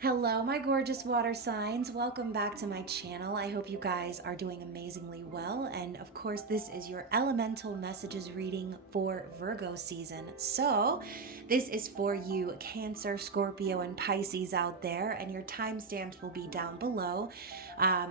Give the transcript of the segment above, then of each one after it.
Hello, my gorgeous water signs. Welcome back to my channel. I hope you guys are doing amazingly well. And of course, this is your elemental messages reading for Virgo season. So, this is for you, Cancer, Scorpio, and Pisces out there. And your timestamps will be down below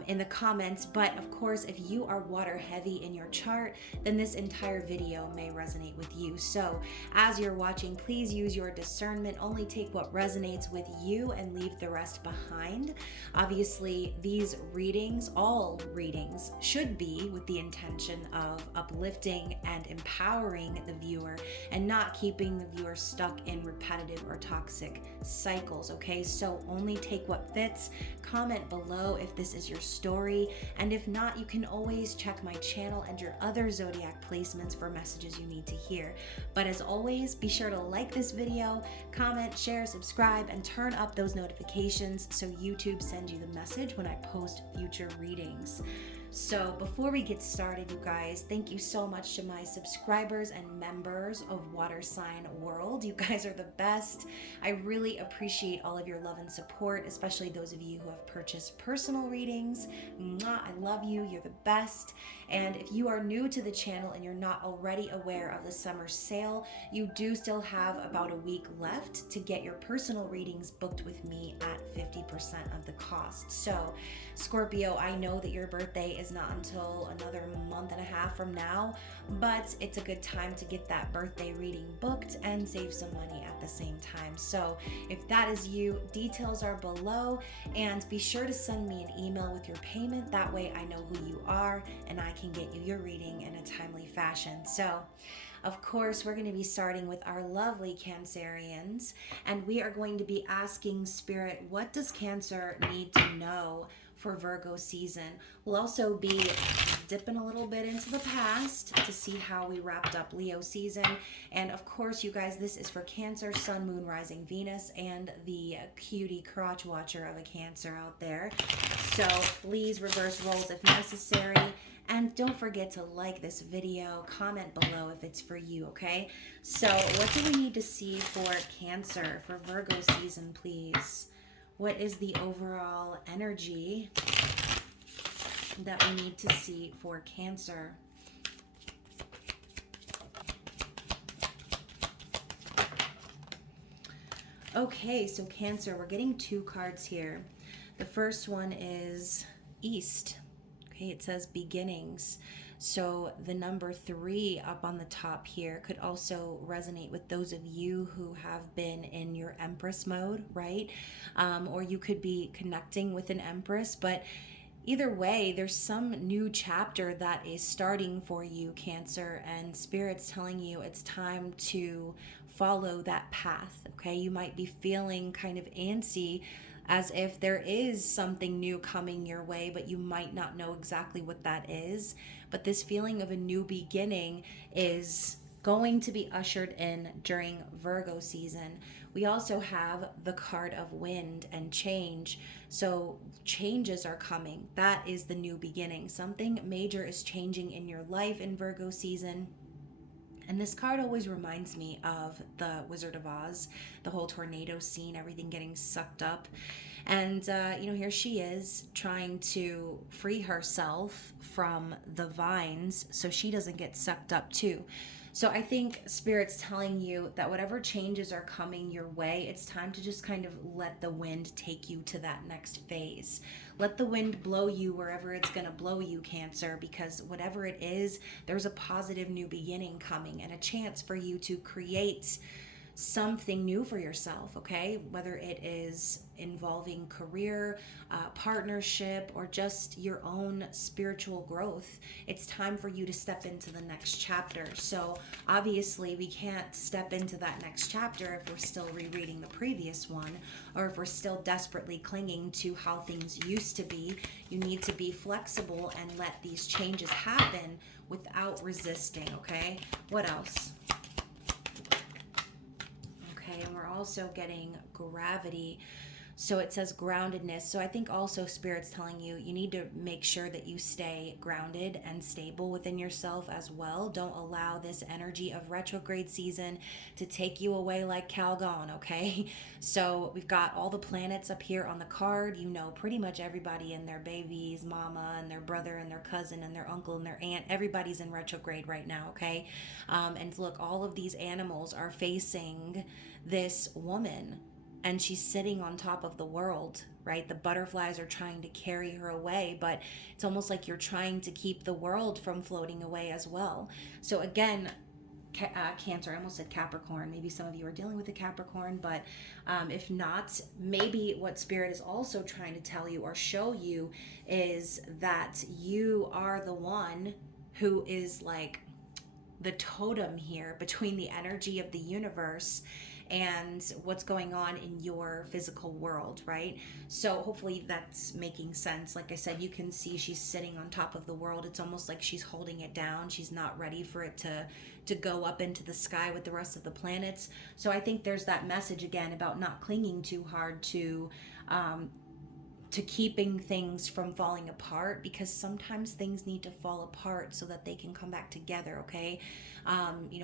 in the comments. But of course, if you are water heavy in your chart, then this entire video may resonate with you. So, as you're watching, please use your discernment. Only take what resonates with you and leave the rest behind. Obviously, these readings, all readings, should be with the intention of uplifting and empowering the viewer and not keeping the viewer stuck in repetitive or toxic cycles, okay? So only take what fits. Comment below if this is your story, and if not, you can always check my channel and your other zodiac placements for messages you need to hear. But as always, be sure to like this video, comment, share, subscribe, and turn up those notifications so YouTube sends you the message when I post future readings. So before we get started, you guys, thank you so much to my subscribers and members of Water Sign World. You guys are the best. I really appreciate all of your love and support, especially those of you who have purchased personal readings. Mwah, I love you. You're the best. And if you are new to the channel and you're not already aware of the summer sale, you do still have about a week left to get your personal readings booked with me at 50% of the cost. So, Scorpio, I know that your birthday is not until another month and a half from now, but it's a good time to get that birthday reading booked and save some money at the same time. So if that is you, details are below, and be sure to send me an email with your payment. That way I know who you are and I can get you your reading in a timely fashion. So of course, we're going to be starting with our lovely Cancerians, and we are going to be asking Spirit, what does Cancer need to know for Virgo season? We'll also be dipping a little bit into the past to see how we wrapped up Leo season. And of course, you guys, this is for Cancer, Sun, Moon, Rising, Venus, and the cutie crotch watcher of a Cancer out there. So please reverse roles if necessary. And don't forget to like this video, comment below if it's for you, okay? So what do we need to see for Cancer, for Virgo season, please? What is the overall energy that we need to see for Cancer? Okay, so Cancer, we're getting two cards here. The first one is East. Okay, it says beginnings. So the number 3 up on the top here could also resonate with those of you who have been in your Empress mode, right? Or you could be connecting with an Empress, but either way, there's some new chapter that is starting for you, Cancer, and Spirit's telling you it's time to follow that path, okay? You might be feeling kind of antsy, as if there is something new coming your way, but you might not know exactly what that is. But this feeling of a new beginning is going to be ushered in during Virgo season. We also have the card of wind and change. So changes are coming. That is the new beginning. Something major is changing in your life in Virgo season. And this card always reminds me of the Wizard of Oz, the whole tornado scene, everything getting sucked up. And, here she is trying to free herself from the vines so she doesn't get sucked up too. So I think Spirit's telling you that whatever changes are coming your way, it's time to just kind of let the wind take you to that next phase. Let the wind blow you wherever it's going to blow you, Cancer, because whatever it is, there's a positive new beginning coming and a chance for you to create something new for yourself, okay? Whether it is involving career, partnership, or just your own spiritual growth, it's time for you to step into the next chapter. So obviously we can't step into that next chapter if we're still rereading the previous one, or if we're still desperately clinging to how things used to be. You need to be flexible and let these changes happen without resisting, okay? What else? And we're also getting gravity. So it says groundedness. So I think also Spirit's telling you, you need to make sure that you stay grounded and stable within yourself as well. Don't allow this energy of retrograde season to take you away like Calgon, okay? So we've got all the planets up here on the card. You know, pretty much everybody and their baby's mama and their brother and their cousin and their uncle and their aunt, everybody's in retrograde right now, okay? And look, all of these animals are facing this woman, and she's sitting on top of the world, right? The butterflies are trying to carry her away, but it's almost like you're trying to keep the world from floating away as well. So again, Cancer, I almost said Capricorn. Maybe some of you are dealing with a Capricorn, but if not, maybe what Spirit is also trying to tell you or show you is that you are the one who is like the totem here between the energy of the universe and what's going on in your physical world, right? So hopefully that's making sense. Like I said, you can see she's sitting on top of the world. It's almost like she's holding it down. She's not ready for it to go up into the sky with the rest of the planets. So I think there's that message again about not clinging too hard to keeping things from falling apart, because sometimes things need to fall apart so that they can come back together, okay?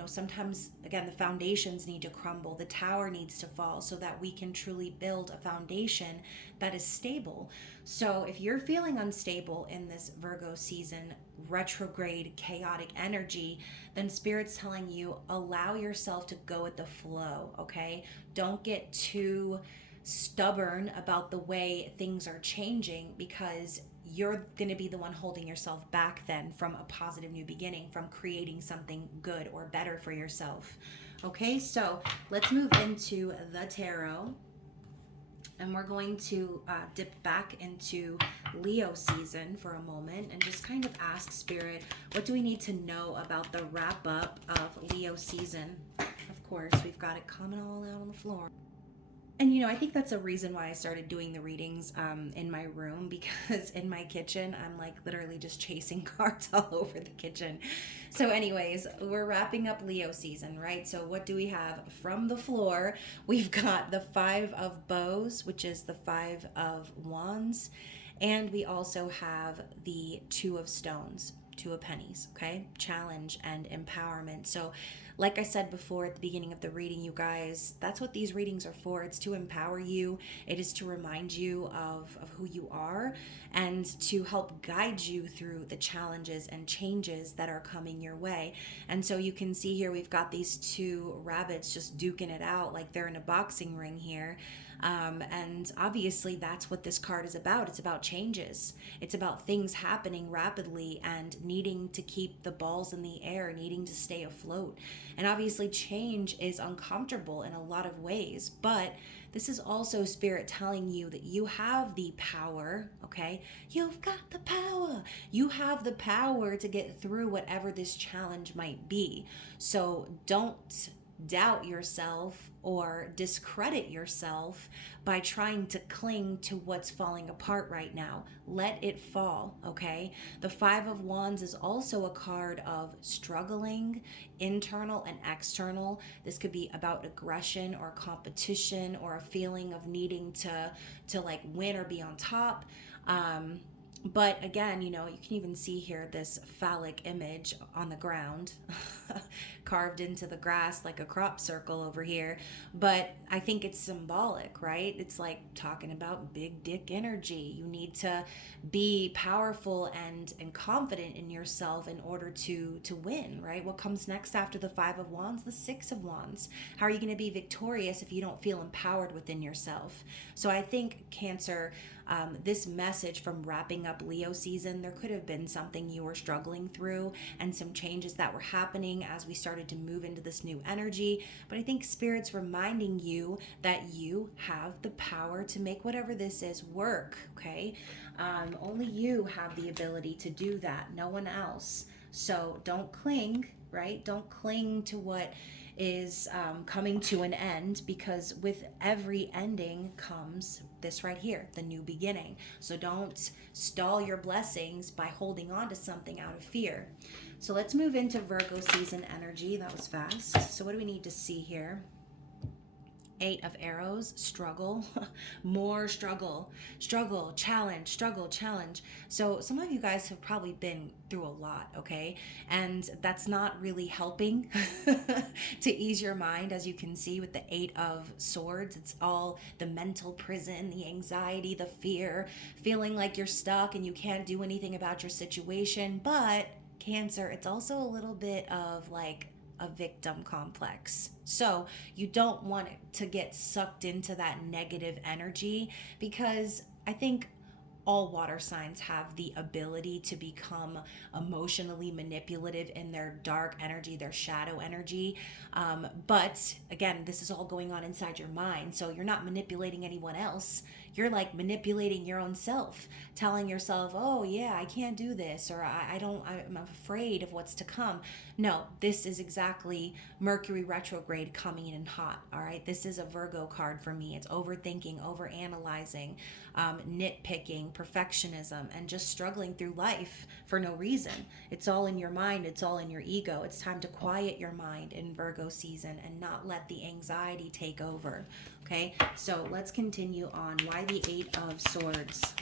Sometimes, again, the foundations need to crumble, the tower needs to fall so that we can truly build a foundation that is stable. So if you're feeling unstable in this Virgo season, retrograde, chaotic energy, then Spirit's telling you, allow yourself to go with the flow, okay? Don't get too stubborn about the way things are changing, because you're going to be the one holding yourself back then from a positive new beginning, from creating something good or better for yourself. Okay, so let's move into the tarot, and we're going to dip back into Leo season for a moment and just kind of ask Spirit, what do we need to know about the wrap up of Leo season? Of course, we've got it coming all out on the floor. And I think that's a reason why I started doing the readings in my room, because in my kitchen, I'm like literally just chasing cards all over the kitchen. So anyways, we're wrapping up Leo season, right? So what do we have from the floor? We've got the 5 of Bows, which is the 5 of Wands. And we also have the 2 of Stones, 2 of Pennies, okay? Challenge and empowerment. So like I said before at the beginning of the reading, you guys, that's what these readings are for. It's to empower you. It is to remind you of who you are, and to help guide you through the challenges and changes that are coming your way. And so you can see here, we've got these 2 rabbits just duking it out like they're in a boxing ring here. And obviously that's what this card is about. It's about changes. It's about things happening rapidly and needing to keep the balls in the air, needing to stay afloat. And obviously change is uncomfortable in a lot of ways, but this is also Spirit telling you that you have the power, okay? You've got the power. You have the power to get through whatever this challenge might be. So don't doubt yourself or discredit yourself by trying to cling to what's falling apart right now. Let it fall, okay? The 5 of Wands is also a card of struggling, internal and external. This could be about aggression or competition or a feeling of needing to like win or be on top. But again, you can even see here this phallic image on the ground carved into the grass like a crop circle over here. But I think it's symbolic, right? It's like talking about big dick energy. You need to be powerful and confident in yourself in order to win, right? What comes next after the 5 of Wands? The 6 of Wands. How are you going to be victorious if you don't feel empowered within yourself? So I think, Cancer, this message from wrapping up Leo season, there could have been something you were struggling through and some changes that were happening as we started to move into this new energy. But I think Spirit's reminding you that you have the power to make whatever this is work, okay? Only you have the ability to do that, no one else. So don't cling, right? Don't cling to what is coming to an end, because with every ending comes this right here, the new beginning. So don't stall your blessings by holding on to something out of fear. So let's move into Virgo season energy. That was fast. So what do we need to see here? Eight of Arrows, struggle, more struggle, struggle, challenge, struggle, challenge. So some of you guys have probably been through a lot, okay? And that's not really helping to ease your mind, as you can see with the Eight of Swords. It's all the mental prison, the anxiety, the fear, feeling like you're stuck and you can't do anything about your situation. But Cancer, it's also a little bit of like a victim complex. So you don't want it to get sucked into that negative energy, because I think all water signs have the ability to become emotionally manipulative in their dark energy, their shadow energy. But again, this is all going on inside your mind. So you're not manipulating anyone else. You're like manipulating your own self, telling yourself, oh, yeah, I can't do this, or I'm afraid of what's to come. No, this is exactly Mercury retrograde coming in hot. All right. This is a Virgo card for me. It's overthinking, overanalyzing, nitpicking, perfectionism, and just struggling through life for no reason. It's all in your mind, it's all in your ego. It's time to quiet your mind in Virgo season and not let the anxiety take over. Okay, so let's continue on. Why the Eight of Swords?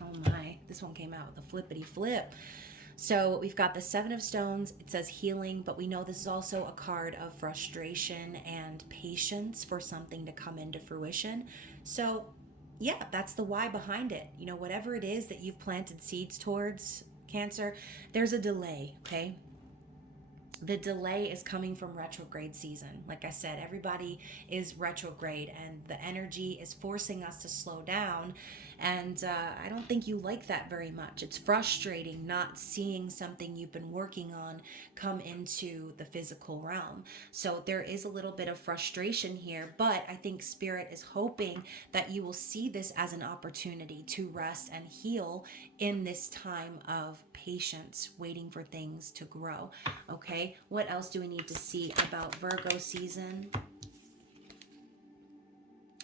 Oh my, this one came out with a flippity flip. So we've got the Seven of Stones. It says healing, but we know this is also a card of frustration and patience for something to come into fruition. So yeah, that's the why behind it. You know, whatever it is that you've planted seeds towards, Cancer, there's a delay, okay? The delay is coming from retrograde season. Like I said, everybody is retrograde and the energy is forcing us to slow down. And I don't think you like that very much. It's frustrating not seeing something you've been working on come into the physical realm. So there is a little bit of frustration here, but I think Spirit is hoping that you will see this as an opportunity to rest and heal in this time of patience, waiting for things to grow. Okay, what else do we need to see about Virgo season?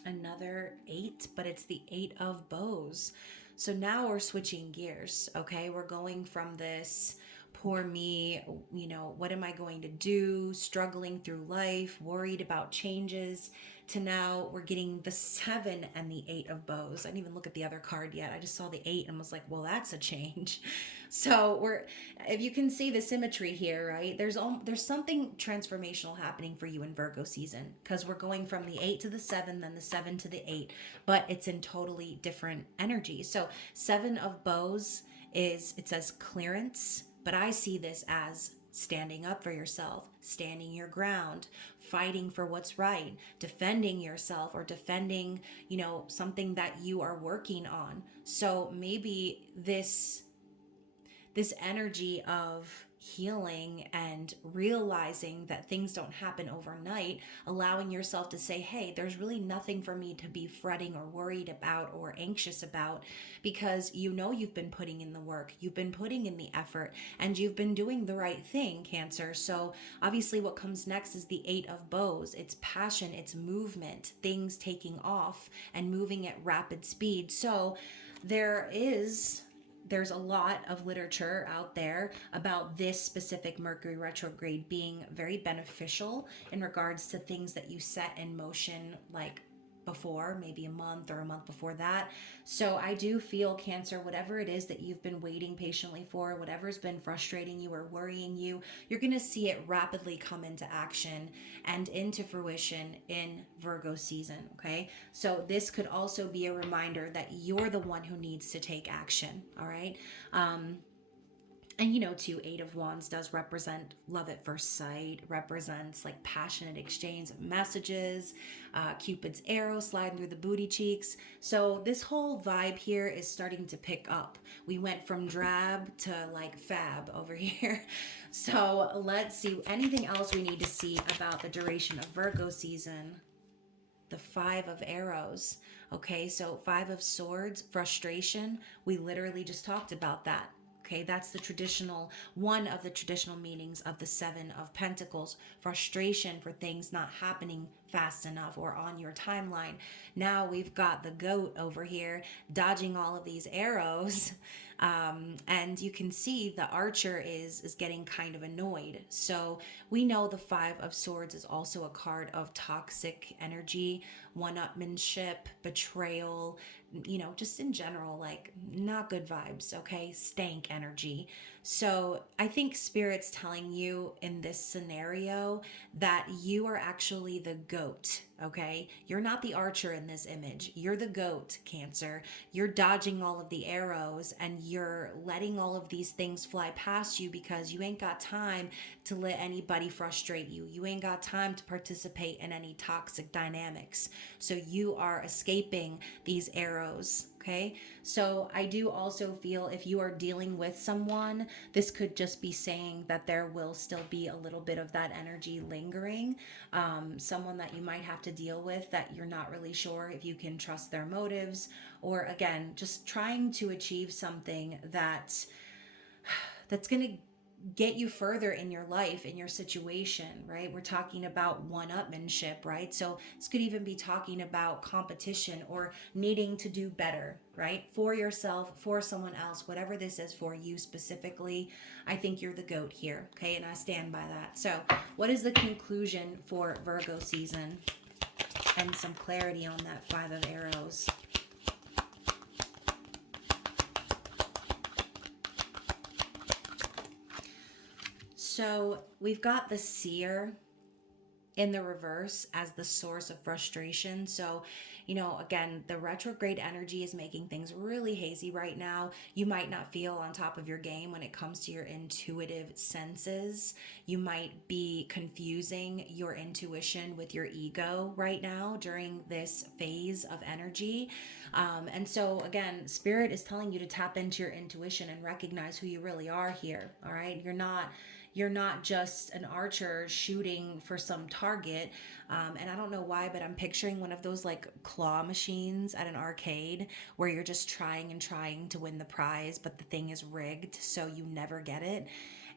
Another eight, but it's the Eight of Bows. So now we're switching gears, okay? We're going from this poor me, you know, what am I going to do, struggling through life, worried about changes, to now we're getting the Seven and the Eight of Bows. I didn't even look at the other card yet. I just saw the eight and was like, well, that's a change. So if you can see the symmetry here, right? There's something transformational happening for you in Virgo season, because we're going from the eight to the seven, then the seven to the eight, but it's in totally different energy. So Seven of Bows it says clearance, but I see this as standing up for yourself, standing your ground, fighting for what's right, defending yourself, or defending, you know, something that you are working on. So maybe this energy of healing and realizing that things don't happen overnight, allowing yourself to say, hey, there's really nothing for me to be fretting or worried about or anxious about, because you know you've been putting in the work, you've been putting in the effort, and you've been doing the right thing, Cancer. So obviously what comes next is the Eight of Bows. It's passion, it's movement, things taking off and moving at rapid speed. So there's a lot of literature out there about this specific Mercury retrograde being very beneficial in regards to things that you set in motion, like before, maybe a month or a month before that. So I do feel, Cancer, whatever it is that you've been waiting patiently for, whatever's been frustrating you or worrying you, you're going to see it rapidly come into action and into fruition in Virgo season, okay? So this could also be a reminder that you're the one who needs to take action, all right? And you know, too, Eight of Wands does represent love at first sight, represents like passionate exchange of messages, Cupid's arrow sliding through the booty cheeks. So this whole vibe here is starting to pick up. We went from drab to like fab over here. So let's see, anything else we need to see about the duration of Virgo season? The Five of Arrows. Okay, so Five of Swords, frustration. We literally just talked about that. Okay, that's one of the traditional meanings of the Seven of Pentacles. Frustration for things not happening fast enough or on your timeline. Now we've got the goat over here dodging all of these arrows. And you can see the archer is getting kind of annoyed. So we know the Five of Swords is also a card of toxic energy, one-upmanship, betrayal, just in general, like not good vibes, okay? Stank energy. So I think Spirit's telling you in this scenario that you are actually the goat, okay? You're not the archer in this image. You're the goat, Cancer. You're dodging all of the arrows and you're letting all of these things fly past you because you ain't got time to let anybody frustrate you. You ain't got time to participate in any toxic dynamics. So you are escaping these arrows. Okay, so I do also feel if you are dealing with someone, this could just be saying that there will still be a little bit of that energy lingering. Someone that you might have to deal with that you're not really sure if you can trust their motives, or again, just trying to achieve something that's going to get you further in your life, in your situation, right? We're talking about one-upmanship, right? So this could even be talking about competition or needing to do better, right? For yourself, for someone else, whatever this is for you specifically. I think you're the goat here, okay? And I stand by that. So what is the conclusion for Virgo season? And some clarity on that Five of Arrows. So we've got the Seer in the reverse as the source of frustration. So, again, the retrograde energy is making things really hazy right now. You might not feel on top of your game when it comes to your intuitive senses. You might be confusing your intuition with your ego right now during this phase of energy. And so, again, Spirit is telling you to tap into your intuition and recognize who you really are here. All right. You're not just an archer shooting for some target. And I don't know why, but I'm picturing one of those like claw machines at an arcade where you're just trying and trying to win the prize, but the thing is rigged, so you never get it.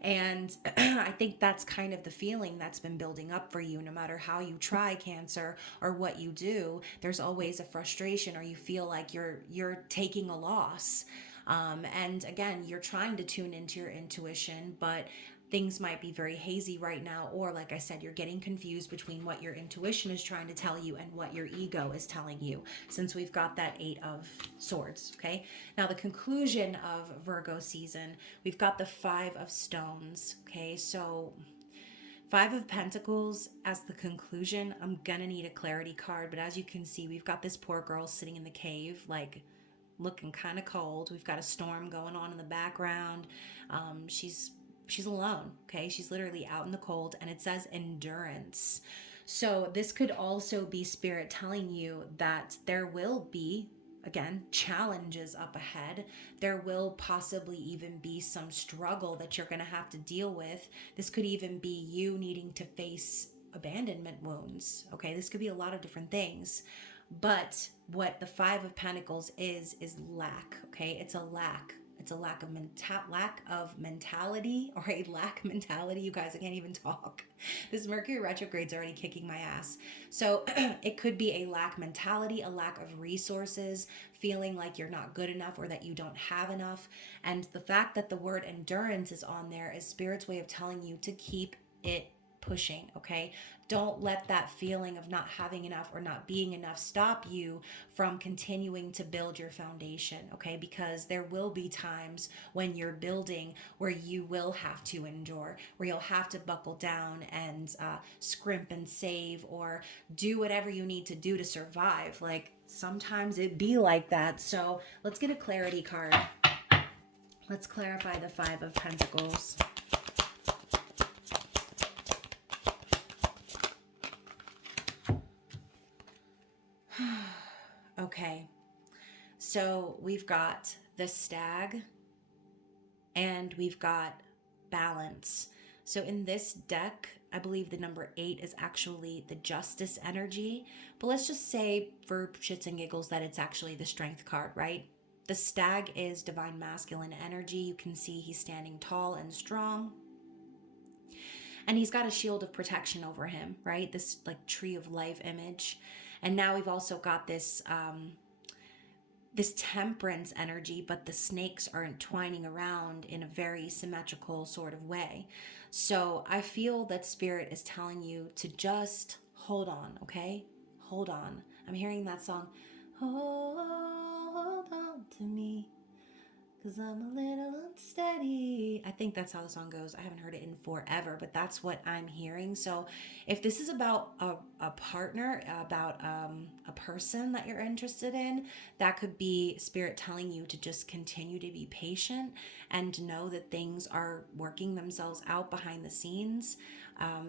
And I think that's kind of the feeling that's been building up for you. No matter how you try, Cancer, or what you do, there's always a frustration, or you feel like you're taking a loss. And again, you're trying to tune into your intuition, but things might be very hazy right now, or like I said, you're getting confused between what your intuition is trying to tell you and what your ego is telling you, since we've got that Eight of Swords. Okay, now the conclusion of Virgo season, we've got the Five of Stones. Okay, so Five of Pentacles as the conclusion. I'm gonna need a clarity card, but as you can see, we've got this poor girl sitting in the cave, like looking kind of cold. We've got a storm going on in the background. She's alone, okay? She's literally out in the cold, and it says endurance. So this could also be Spirit telling you that there will be, again, challenges up ahead. There will possibly even be some struggle that you're going to have to deal with. This could even be you needing to face abandonment wounds, okay? This could be a lot of different things. But what the Five of Pentacles is lack, okay? It's a lack. It's a lack of mentality, or a lack mentality. You guys, I can't even talk. This Mercury retrograde's already kicking my ass. So it could be a lack mentality, a lack of resources, feeling like you're not good enough or that you don't have enough. And the fact that the word endurance is on there is Spirit's way of telling you to keep it pushing, okay? Don't let that feeling of not having enough or not being enough stop you from continuing to build your foundation, okay? Because there will be times when you're building where you will have to endure, where you'll have to buckle down and scrimp and save, or do whatever you need to do to survive. Like, sometimes it be like that. So let's get a clarity card. Let's clarify the Five of Pentacles. Okay, so we've got the Stag and we've got Balance. So in this deck, I believe the number 8 is actually the Justice energy, but let's just say for shits and giggles that it's actually the Strength card, right? The Stag is divine masculine energy. You can see he's standing tall and strong. and he's got a shield of protection over him, right? This like tree of life image. And now we've also got this this temperance energy, but the snakes are entwining around in a very symmetrical sort of way. So I feel that spirit is telling you to just hold on, okay? Hold on. I'm hearing that song, hold on to me, 'cause I'm a little unsteady. I think that's how the song goes. I haven't heard it in forever, but that's what I'm hearing. So if this is about a partner, about a person that you're interested in, that could be spirit telling you to just continue to be patient and know that things are working themselves out behind the scenes.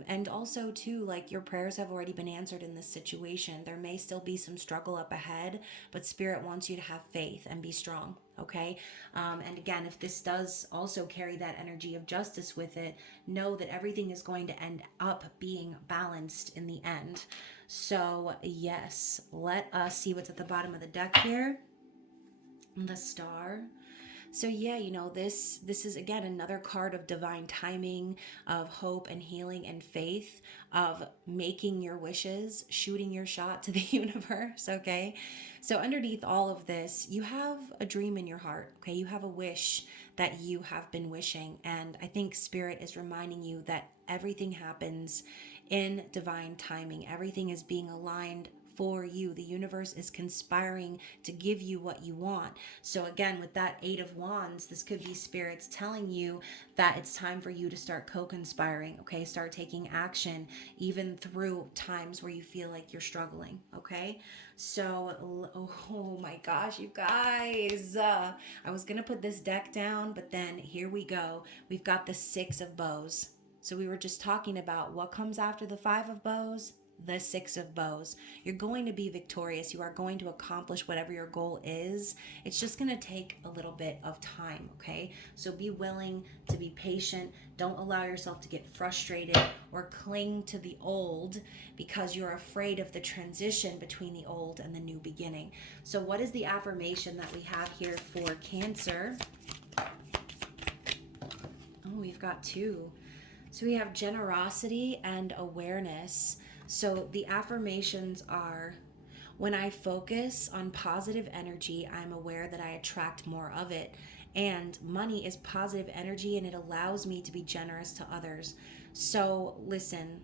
And also too, like, your prayers have already been answered in this situation. There may still be some struggle up ahead, but spirit wants you to have faith and be strong. Okay. And again, if this does also carry that energy of justice with it, know that everything is going to end up being balanced in the end. So yes, let us see what's at the bottom of the deck here. The Star. So yeah, you know, this is again another card of divine timing, of hope and healing and faith, of making your wishes, shooting your shot to the universe, okay? So underneath all of this, you have a dream in your heart, okay? You have a wish that you have been wishing, and I think spirit is reminding you that everything happens in divine timing. Everything is being aligned for you. The universe is conspiring to give you what you want. So again, with that Eight of Wands, this could be spirits telling you that it's time for you to start co-conspiring, okay? Start taking action even through times where you feel like you're struggling, okay? So, oh my gosh, you guys. I was going to put this deck down, but then here we go. We've got the Six of Bows. So we were just talking about what comes after the Five of Bows, the Six of Bows. You're going to be victorious. You are going to accomplish whatever your goal is. It's just going to take a little bit of time, okay? So be willing to be patient. Don't allow yourself to get frustrated or cling to the old because you're afraid of the transition between the old and the new beginning. So what is the affirmation that we have here for Cancer? Oh, we've got two. So we have generosity and awareness. So the affirmations are, when I focus on positive energy, I'm aware that I attract more of it. And money is positive energy and it allows me to be generous to others. So listen,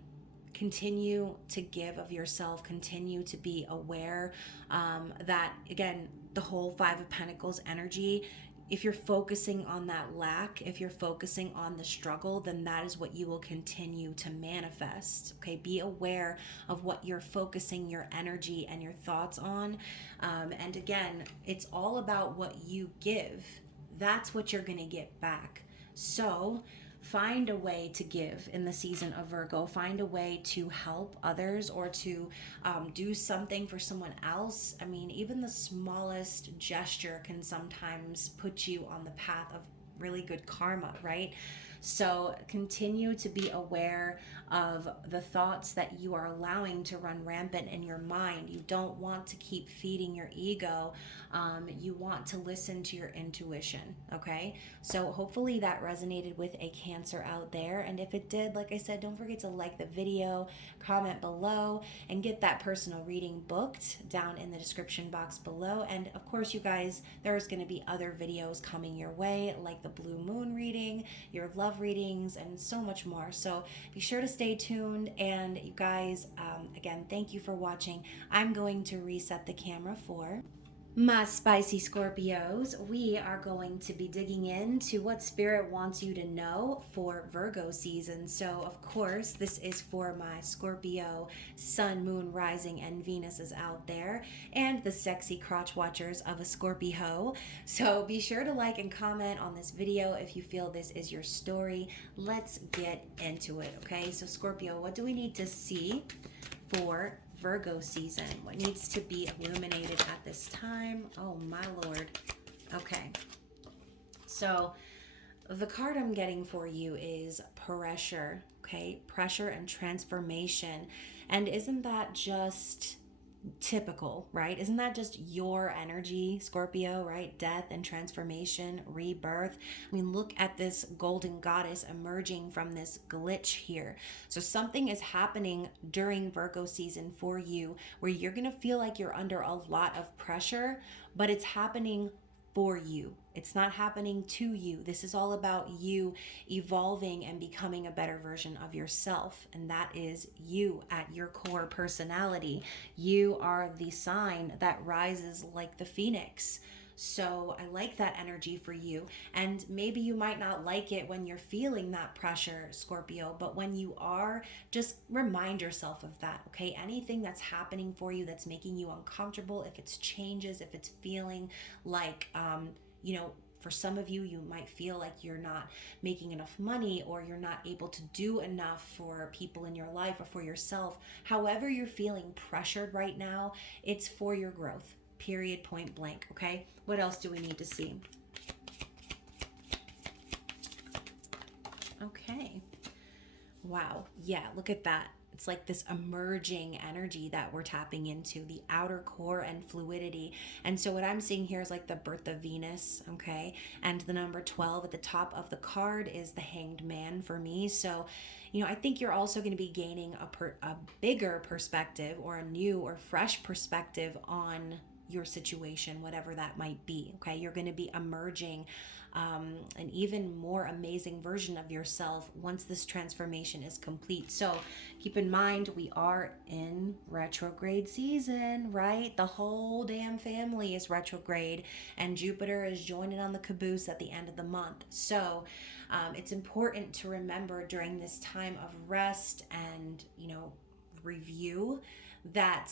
continue to give of yourself, continue to be aware that, again, the whole Five of Pentacles energy, if you're focusing on that lack, if you're focusing on the struggle, then that is what you will continue to manifest. Okay, be aware of what you're focusing your energy and your thoughts on. And again, it's all about what you give. That's what you're going to get back. So find a way to give in the season of Virgo. Find a way to help others or to do something for someone else. I mean, even the smallest gesture can sometimes put you on the path of really good karma, right? So continue to be aware of the thoughts that you are allowing to run rampant in your mind. You don't want to keep feeding your ego. You want to listen to your intuition, okay? So hopefully that resonated with a Cancer out there. And if it did, like I said, don't forget to like the video, comment below, and get that personal reading booked down in the description box below. And of course, you guys, there's going to be other videos coming your way, like the blue moon reading, your love readings, and so much more. So be sure to stay tuned. And you guys, again, thank you for watching. I'm going to reset the camera for my spicy Scorpios. We are going to be digging into what Spirit wants you to know for Virgo season. So, of course, this is for my Scorpio Sun, Moon, Rising, and Venus is out there, and the sexy crotch watchers of a Scorpio. So be sure to like and comment on this video if you feel this is your story. Let's get into it, okay? So, Scorpio, what do we need to see for Virgo season? What needs to be illuminated at this time? Oh my Lord. Okay. So the card I'm getting for you is pressure, okay? Pressure and transformation. And isn't that just typical, right? Isn't that just your energy, Scorpio, right? Death and transformation, rebirth. I mean, look at this golden goddess emerging from this glitch here. So something is happening during Virgo season for you where you're going to feel like you're under a lot of pressure, but it's happening for you. It's not happening to you. This is all about you evolving and becoming a better version of yourself. And that is you at your core personality. You are the sign that rises like the phoenix. So I like that energy for you. And maybe you might not like it when you're feeling that pressure, Scorpio, but when you are, just remind yourself of that, okay? Anything that's happening for you that's making you uncomfortable, if it's changes, if it's feeling like, for some of you, you might feel like you're not making enough money or you're not able to do enough for people in your life or for yourself. However, you're feeling pressured right now, it's for your growth. Period, point blank, okay? What else do we need to see? Okay. Wow. Yeah, look at that. It's like this emerging energy that we're tapping into, the outer core and fluidity. And so what I'm seeing here is like the birth of Venus, okay? And the number 12 at the top of the card is the Hanged Man for me. So, I think you're also going to be gaining a bigger perspective or a new or fresh perspective on your situation, whatever that might be, okay? You're going to be emerging an even more amazing version of yourself once this transformation is complete. So keep in mind, we are in retrograde season, right? The whole damn family is retrograde, and Jupiter is joining on the caboose at the end of the month. So it's important to remember during this time of rest and, review that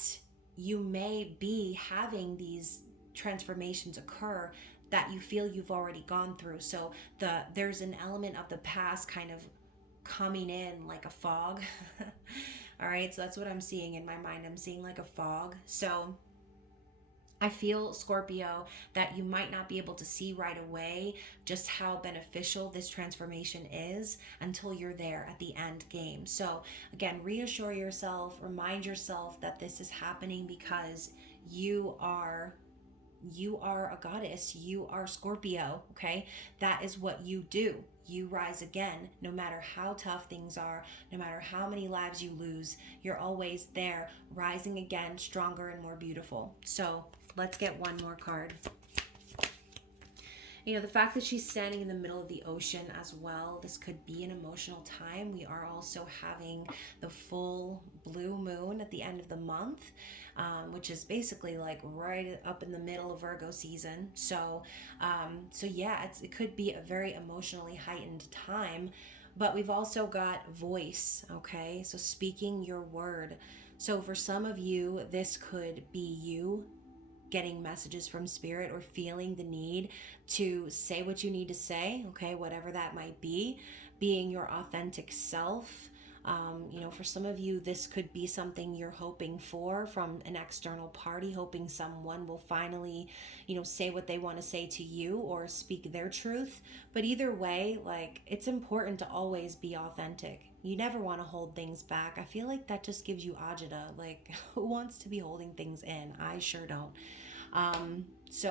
you may be having these transformations occur that you feel you've already gone through. So there's an element of the past kind of coming in like a fog. All right, so that's what I'm seeing in my mind. I'm seeing like a fog. So I feel, Scorpio, that you might not be able to see right away just how beneficial this transformation is until you're there at the end game. So again, reassure yourself, remind yourself that this is happening because you are a goddess. You are Scorpio, okay? That is what you do. You rise again. No matter how tough things are, no matter how many lives you lose, you're always there, rising again, stronger and more beautiful. So let's get one more card. The fact that she's standing in the middle of the ocean as well, this could be an emotional time. We are also having the full blue moon at the end of the month, which is basically like right up in the middle of Virgo season. So yeah, it could be a very emotionally heightened time, but we've also got voice, okay? So speaking your word. So for some of you, this could be you getting messages from spirit or feeling the need to say what you need to say, okay, whatever that might be, being your authentic self. For some of you, this could be something you're hoping for from an external party, hoping someone will finally, say what they want to say to you or speak their truth. But either way, like, it's important to always be authentic. You never want to hold things back. I feel like that just gives you agita. Like, who wants to be holding things in? I sure don't.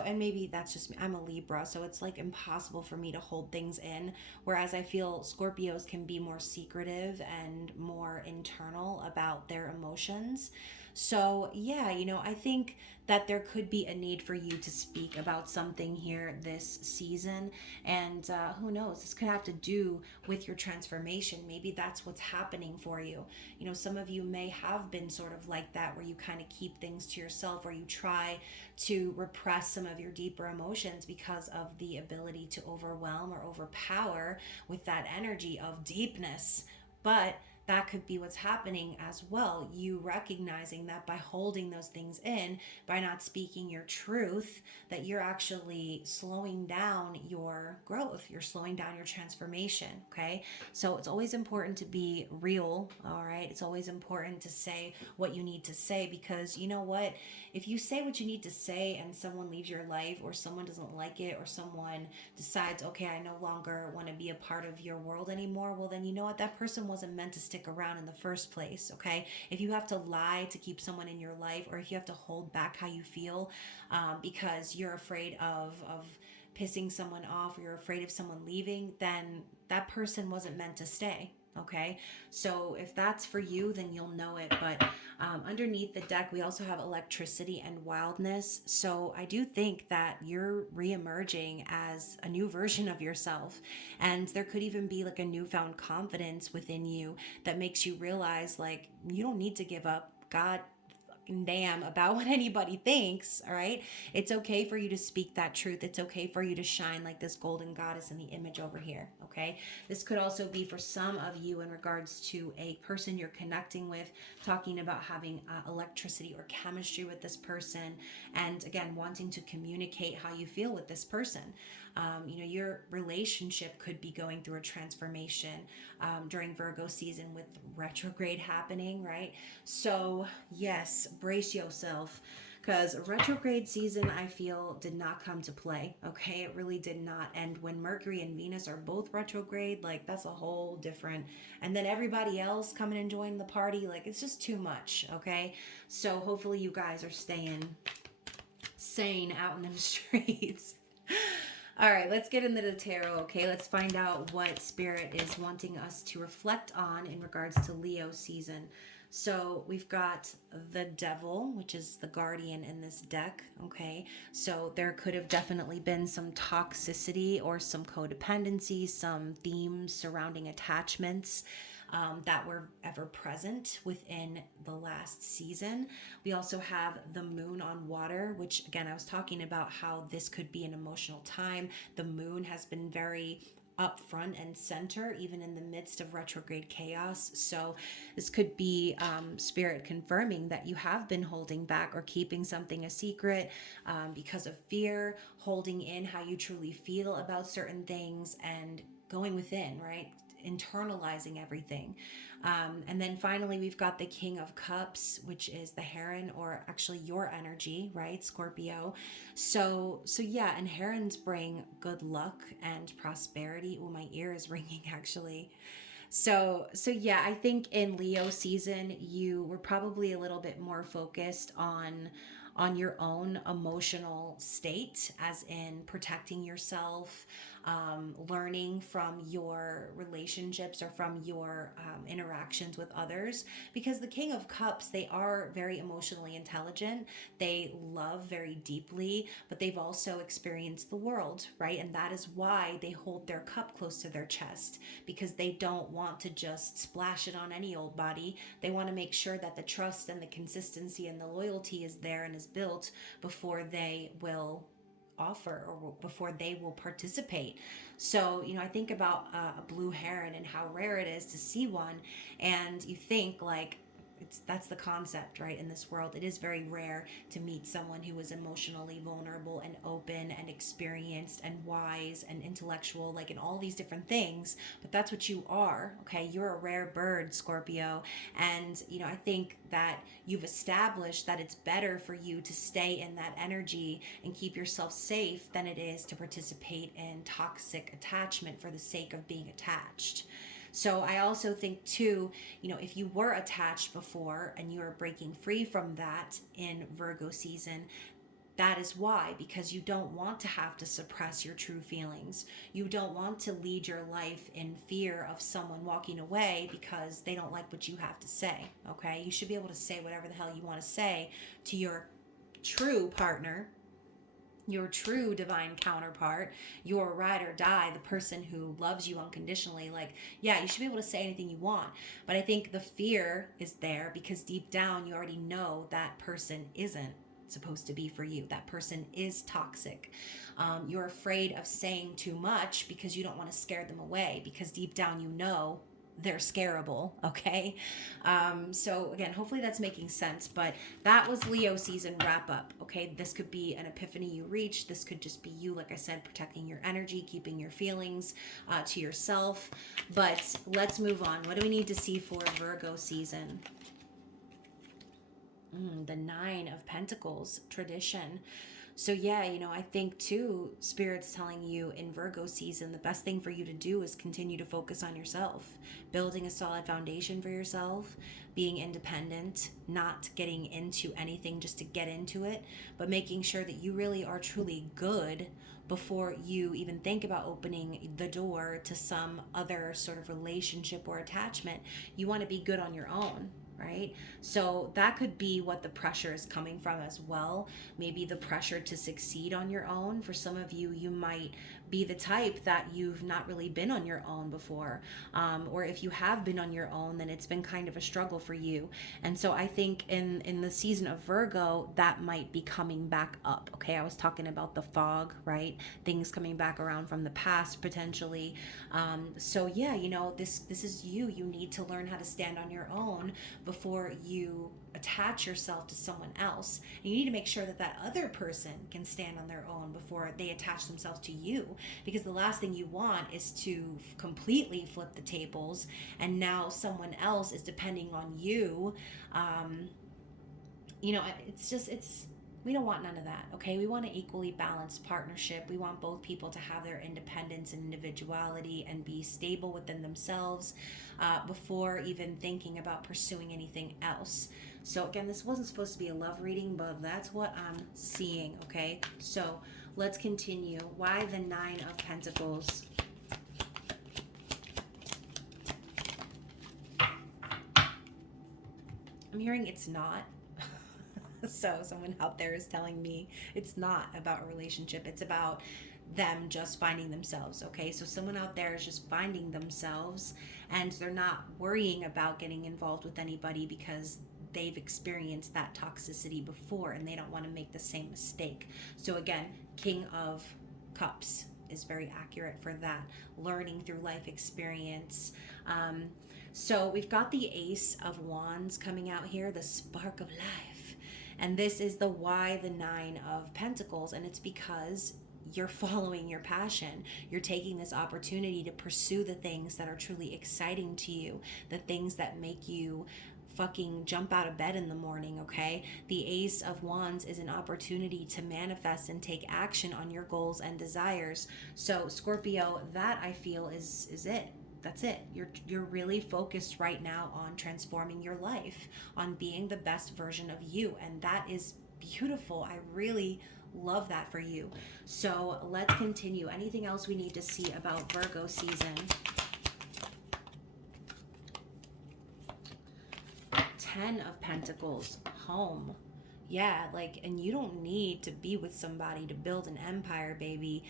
And maybe that's just me. I'm a Libra, so it's like impossible for me to hold things in. Whereas I feel Scorpios can be more secretive and more internal about their emotions. So yeah, I think that there could be a need for you to speak about something here this season. And who knows, this could have to do with your transformation. Maybe that's what's happening for you. Some of you may have been sort of like that, where you kind of keep things to yourself, or you try to repress some of your deeper emotions because of the ability to overwhelm or overpower with that energy of deepness. But that could be what's happening as well. You recognizing that by holding those things in, by not speaking your truth, that you're actually slowing down your growth. You're slowing down your transformation, okay? So it's always important to be real, all right? It's always important to say what you need to say, because you know what? If you say what you need to say and someone leaves your life, or someone doesn't like it, or someone decides, okay, I no longer want to be a part of your world anymore, well then you know what? That person wasn't meant to stay stick around in the first place, okay? If you have to lie to keep someone in your life, or if you have to hold back how you feel because you're afraid of pissing someone off, or you're afraid of someone leaving, then that person wasn't meant to stay. Okay, so if that's for you, then you'll know it. But underneath the deck, we also have electricity and wildness. So I do think that you're re-emerging as a new version of yourself. And there could even be like a newfound confidence within you that makes you realize, like, you don't need to give up. God damn about what anybody thinks. All right, it's okay for you to speak that truth. It's okay for you to shine like this golden goddess in the image over here. Okay, this could also be for some of you in regards to a person you're connecting with, talking about having electricity or chemistry with this person, and again wanting to communicate how you feel with this person. Your relationship could be going through a transformation during Virgo season with retrograde happening, right? So yes, brace yourself, because retrograde season, I feel, did not come to play. Okay, it really did not. And when Mercury and Venus are both retrograde, like, that's a whole different, and then everybody else coming and joining the party, like, it's just too much. Okay, so hopefully you guys are staying sane out in the streets. All right, let's get into the tarot, okay? Let's find out what Spirit is wanting us to reflect on in regards to Leo season. So we've got the Devil, which is the guardian in this deck, okay? So there could have definitely been some toxicity or some codependency, some themes surrounding attachments that were ever present within the last season. We also have the moon on water, which again, I was talking about how this could be an emotional time. The moon has been very up front and center, even in the midst of retrograde chaos. So this could be Spirit confirming that you have been holding back or keeping something a secret because of fear, holding in how you truly feel about certain things, and going within, right? Internalizing everything. And then finally, we've got the King of Cups, which is the Heron, or actually your energy, right? Scorpio. So yeah, and herons bring good luck and prosperity. Oh, my ear is ringing actually. So yeah, I think in Leo season, you were probably a little bit more focused on your own emotional state, as in protecting yourself, learning from your relationships or from your interactions with others. Because the King of Cups, they are very emotionally intelligent. They love very deeply, but they've also experienced the world, right? And that is why they hold their cup close to their chest, because they don't want to just splash it on any old body. They want to make sure that the trust and the consistency and the loyalty is there and is built before they will offer or before they will participate. So, I think about a blue heron and how rare it is to see one, and you think like, that's the concept, right? In this world, it is very rare to meet someone who is emotionally vulnerable and open and experienced and wise and intellectual, like in all these different things. But that's what you are, okay? You're a rare bird, Scorpio. And, I think that you've established that it's better for you to stay in that energy and keep yourself safe than it is to participate in toxic attachment for the sake of being attached. So I also think too, if you were attached before and you are breaking free from that in Virgo season, that is why, because you don't want to have to suppress your true feelings. You don't want to lead your life in fear of someone walking away because they don't like what you have to say, okay? You should be able to say whatever the hell you want to say to your true partner, your true divine counterpart, your ride or die, the person who loves you unconditionally. Like, yeah, you should be able to say anything you want. But I think the fear is there because deep down you already know that person isn't supposed to be for you. That person is toxic. You're afraid of saying too much because you don't want to scare them away, because deep down you know they're scarable, okay? So again, hopefully that's making sense, but that was Leo season wrap up, okay? This could be an epiphany you reach. This could just be you, like I said, protecting your energy, keeping your feelings to yourself. But let's move on. What do we need to see for Virgo season? The Nine of Pentacles, tradition. So yeah, I think too, Spirit's telling you in Virgo season, the best thing for you to do is continue to focus on yourself, building a solid foundation for yourself, being independent, not getting into anything just to get into it, but making sure that you really are truly good before you even think about opening the door to some other sort of relationship or attachment. You want to be good on your own, right? So that could be what the pressure is coming from as well. Maybe the pressure to succeed on your own. For some of you, you might be the type that you've not really been on your own before. Or if you have been on your own, then it's been kind of a struggle for you. And so I think in the season of Virgo, that might be coming back up. Okay, I was talking about the fog, right? Things coming back around from the past potentially. So yeah, this is you. You need to learn how to stand on your own before you attach yourself to someone else. And you need to make sure that that other person can stand on their own before they attach themselves to you, because the last thing you want is to completely flip the tables and now someone else is depending on you. It's we don't want none of that. Okay, we want an equally balanced partnership. We want both people to have their independence and individuality and be stable within themselves before even thinking about pursuing anything else. So again, this wasn't supposed to be a love reading, but that's what I'm seeing. Okay, so let's continue. Why the Nine of Pentacles? I'm hearing it's not. So someone out there is telling me it's not about a relationship. It's about them just finding themselves. Okay, so someone out there is just finding themselves and they're not worrying about getting involved with anybody because they've experienced that toxicity before and they don't want to make the same mistake. So again, King of Cups is very accurate for that, learning through life experience. So we've got the Ace of Wands coming out here, the spark of life. And this is the why the Nine of Pentacles. And it's because you're following your passion. You're taking this opportunity to pursue the things that are truly exciting to you, the things that make you fucking jump out of bed in the morning. Okay, the Ace of Wands is an opportunity to manifest and take action on your goals and desires. So Scorpio, that I feel is it. That's it. You're really focused right now on transforming your life, on being the best version of you, and that is beautiful. I really love that for you. So let's continue. Anything else we need to see about Virgo season? 10 of Pentacles, home. Yeah, and you don't need to be with somebody to build an empire, baby.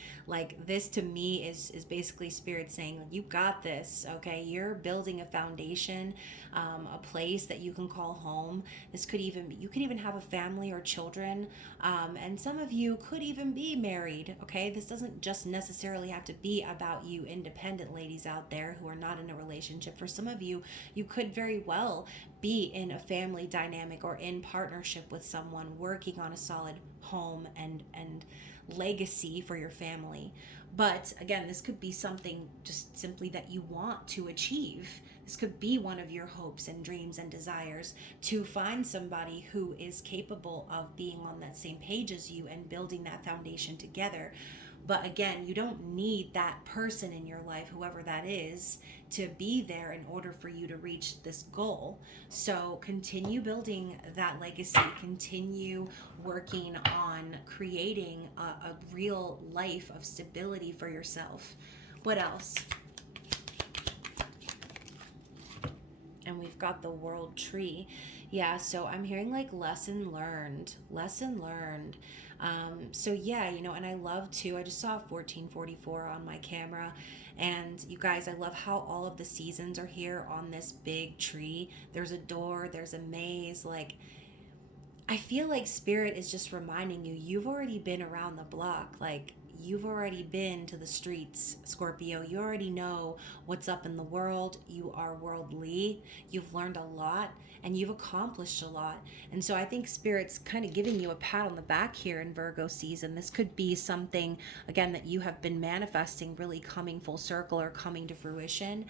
This to me is basically Spirit saying, you got this, okay? You're building a foundation, a place that you can call home. You could even have a family or children, and some of you could even be married, okay? This doesn't just necessarily have to be about you independent ladies out there who are not in a relationship. For some of you, you could very well be in a family dynamic or in partnership with someone working on a solid home and legacy for your family. But again, this could be something just simply that you want to achieve. This could be one of your hopes and dreams and desires, to find somebody who is capable of being on that same page as you and building that foundation together. But again, you don't need that person in your life, whoever that is, to be there in order for you to reach this goal. So continue building that legacy, continue working on creating a real life of stability for yourself. What else? And we've got the World Tree. Yeah, so I'm hearing lesson learned. So yeah, and I love too, I just saw 1444 on my camera, and you guys, I love how all of the seasons are here on this big tree. There's a door, there's a maze. I feel like Spirit is just reminding you, you've already been around the block. You've already been to the streets, Scorpio. You already know what's up in the world. You are worldly. You've learned a lot and you've accomplished a lot. And so I think Spirit's kind of giving you a pat on the back here in Virgo season. This could be something, again, that you have been manifesting really coming full circle or coming to fruition.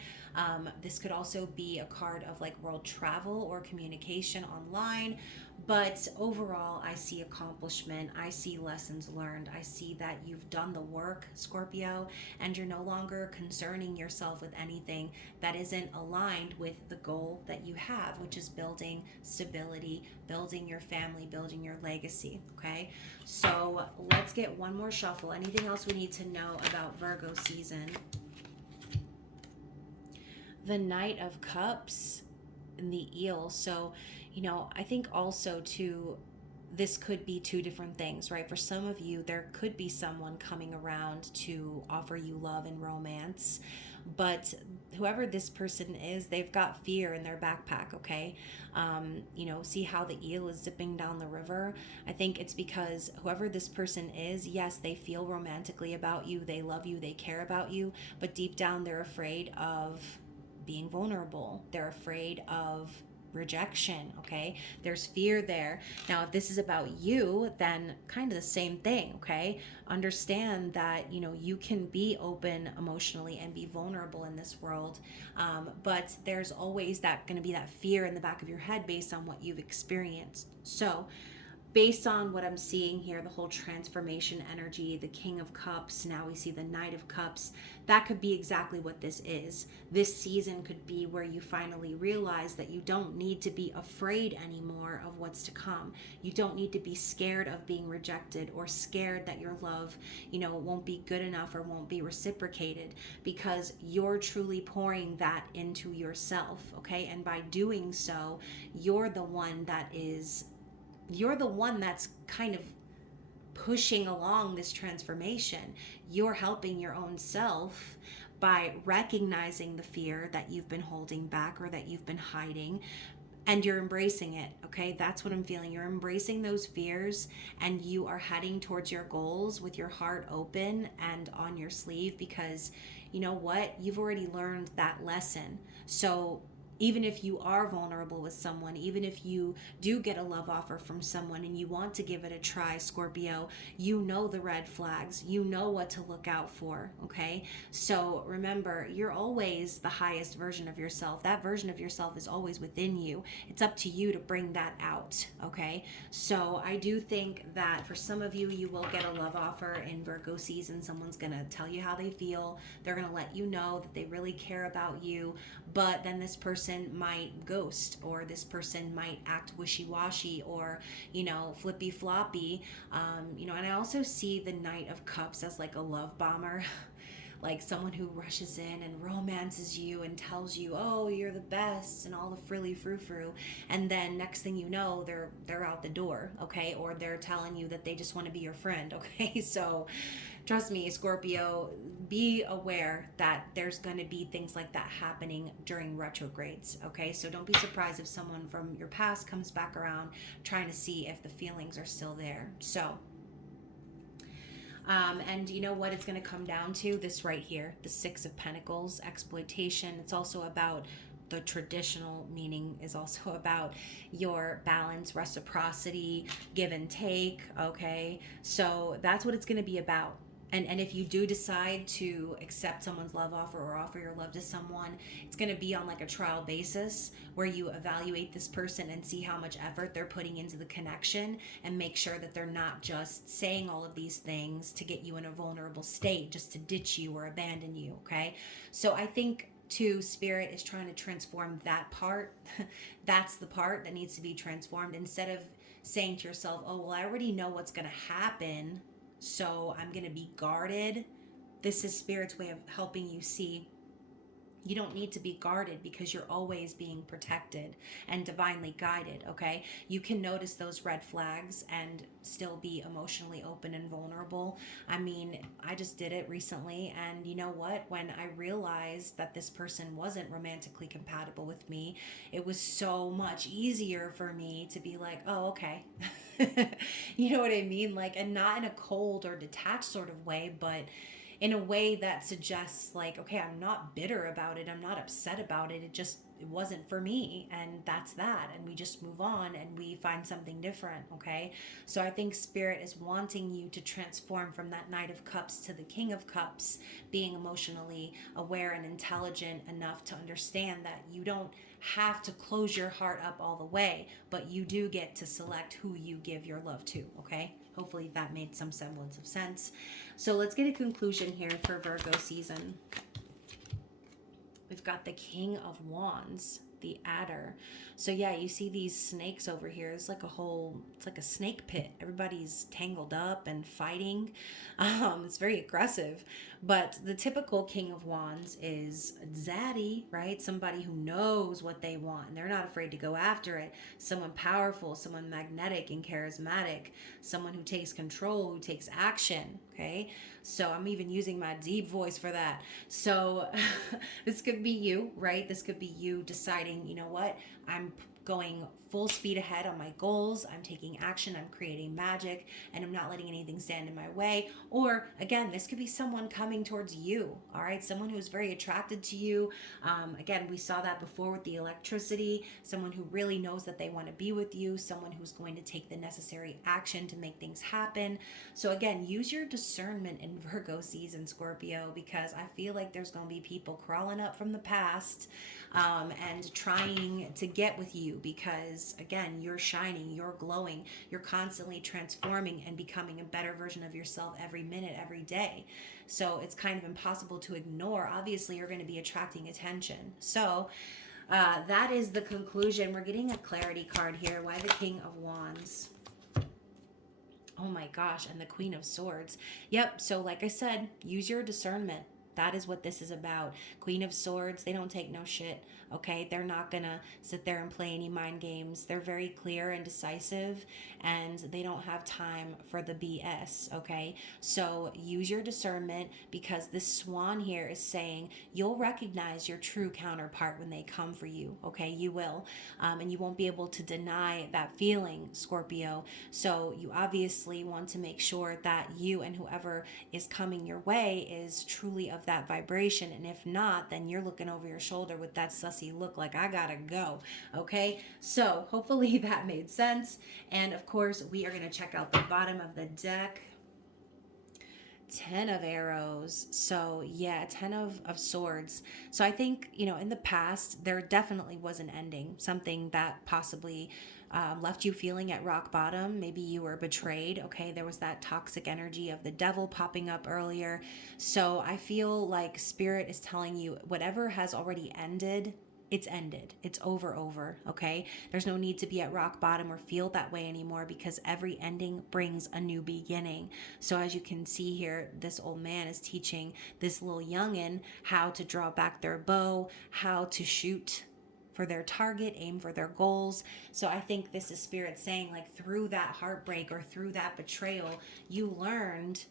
This could also be a card of world travel or communication online, But overall, I see accomplishment. I see lessons learned. I see that you've done the work, Scorpio, and you're no longer concerning yourself with anything that isn't aligned with the goal that you have, which is building stability, building your family, building your legacy. Okay, so let's get one more shuffle. Anything else we need to know about Virgo season? The Knight of Cups and the Eel. So, I think also too, this could be two different things, right? For some of you, there could be someone coming around to offer you love and romance, but whoever this person is, they've got fear in their backpack, okay? See how the eel is zipping down the river? I think it's because whoever this person is, yes, they feel romantically about you, they love you, they care about you, but deep down, they're afraid of being vulnerable. They're afraid of rejection, okay? There's fear there. Now, if this is about you, then kind of the same thing, okay? Understand that, you can be open emotionally and be vulnerable in this world, but there's always going to be that fear in the back of your head based on what you've experienced. So, based on what I'm seeing here, the whole transformation energy, the King of Cups, now we see the Knight of Cups, that could be exactly what this is. This season could be where you finally realize that you don't need to be afraid anymore of what's to come. You don't need to be scared of being rejected or scared that your love, won't be good enough or won't be reciprocated, because you're truly pouring that into yourself, okay? And by doing so, you're the one that's kind of pushing along this transformation. You're helping your own self by recognizing the fear that you've been holding back or that you've been hiding, and you're embracing it, okay? That's what I'm feeling. You're embracing those fears, and you are heading towards your goals with your heart open and on your sleeve, because you know what? You've already learned that lesson. So even if you are vulnerable with someone, even if you do get a love offer from someone and you want to give it a try, Scorpio, you know the red flags, you know what to look out for, okay? So remember, you're always the highest version of yourself. That version of yourself is always within you. It's up to you to bring that out, okay? So I do think that for some of you, you will get a love offer in Virgo season. Someone's gonna tell you how they feel. They're gonna let you know that they really care about you, but then this person might ghost, or this person might act wishy-washy, or flippy floppy, and I also see the Knight of Cups as like a love bomber, like someone who rushes in and romances you and tells you, oh, you're the best and all the frilly frou-frou, and then next thing you know, they're out the door, okay? Or they're telling you that they just want to be your friend, okay? So trust me, Scorpio, be aware that there's going to be things like that happening during retrogrades, okay? So don't be surprised if someone from your past comes back around trying to see if the feelings are still there. So, and you know what it's going to come down to? This right here, the Six of Pentacles, exploitation. It's also about the traditional meaning, is also about your balance, reciprocity, give and take, okay? So that's what it's going to be about. And if you do decide to accept someone's love offer or offer your love to someone, it's going to be on like a trial basis where you evaluate this person and see how much effort they're putting into the connection, and make sure that they're not just saying all of these things to get you in a vulnerable state, just to ditch you or abandon you, okay? So I think too, Spirit is trying to transform that part. That's the part that needs to be transformed. Instead of saying to yourself, oh, well, I already know what's going to happen, so I'm going to be guarded. This is Spirit's way of helping you see you don't need to be guarded, because you're always being protected and divinely guided, okay? You can notice those red flags and still be emotionally open and vulnerable. I mean, I just did it recently, and you know what? When I realized that this person wasn't romantically compatible with me, it was so much easier for me to be like, oh, okay. You know what I mean? Like, and not in a cold or detached sort of way, but in a way that suggests like, okay, I'm not bitter about it, I'm not upset about it, it wasn't for me, and that's that, and we just move on and we find something different, okay? So I think Spirit is wanting you to transform from that Knight of Cups to the King of Cups, being emotionally aware and intelligent enough to understand that you don't have to close your heart up all the way, but you do get to select who you give your love to, okay? Hopefully that made some semblance of sense. So let's get a conclusion here for Virgo season. We've got the King of Wands, the Adder. So yeah, you see these snakes over here. It's like it's like a snake pit. Everybody's tangled up and fighting. It's very aggressive. But the typical King of Wands is zaddy, right? Somebody who knows what they want and they're not afraid to go after it. Someone powerful, someone magnetic and charismatic, someone who takes control, who takes action, okay? So I'm even using my deep voice for that. So this could be you, right? This could be you deciding, you know what? I'm going full speed ahead on my goals. I'm taking action. I'm creating magic, and I'm not letting anything stand in my way. Or again, this could be someone coming towards you. All right. Someone who's very attracted to you. Again, we saw that before with the electricity. Someone who really knows that they want to be with you. Someone who's going to take the necessary action to make things happen. So again, use your discernment in Virgo season, Scorpio, because I feel like there's going to be people crawling up from the past and trying to get with you because, again, you're shining, you're glowing, you're constantly transforming and becoming a better version of yourself every minute, every day. So it's kind of impossible to ignore. Obviously, you're going to be attracting attention. So that is the conclusion. We're getting a clarity card here. Why the King of Wands? Oh my gosh, and the Queen of Swords. Yep, so like I said, use your discernment. That is what this is about. Queen of Swords, they don't take no shit, okay? They're not gonna sit there and play any mind games. They're very clear and decisive, and they don't have time for the BS, okay? So use your discernment, because this swan here is saying you'll recognize your true counterpart when they come for you, okay? You will, and you won't be able to deny that feeling, Scorpio. So you obviously want to make sure that you and whoever is coming your way is truly of that vibration, and if not, then you're looking over your shoulder with that sussy look like I gotta go, okay? So hopefully that made sense. And of course, we are going to check out the bottom of the deck. 10 of arrows. So yeah, 10 of swords. So I think, in the past, there definitely was an ending, something that possibly left you feeling at rock bottom. Maybe you were betrayed. Okay, there was that toxic energy of the devil popping up earlier. So I feel like Spirit is telling you whatever has already ended, it's ended. It's over, okay? There's no need to be at rock bottom or feel that way anymore, because every ending brings a new beginning. So as you can see here, this old man is teaching this little youngin how to draw back their bow, how to shoot for their target, aim for their goals. So I think this is Spirit saying, like, through that heartbreak or through that betrayal, you learned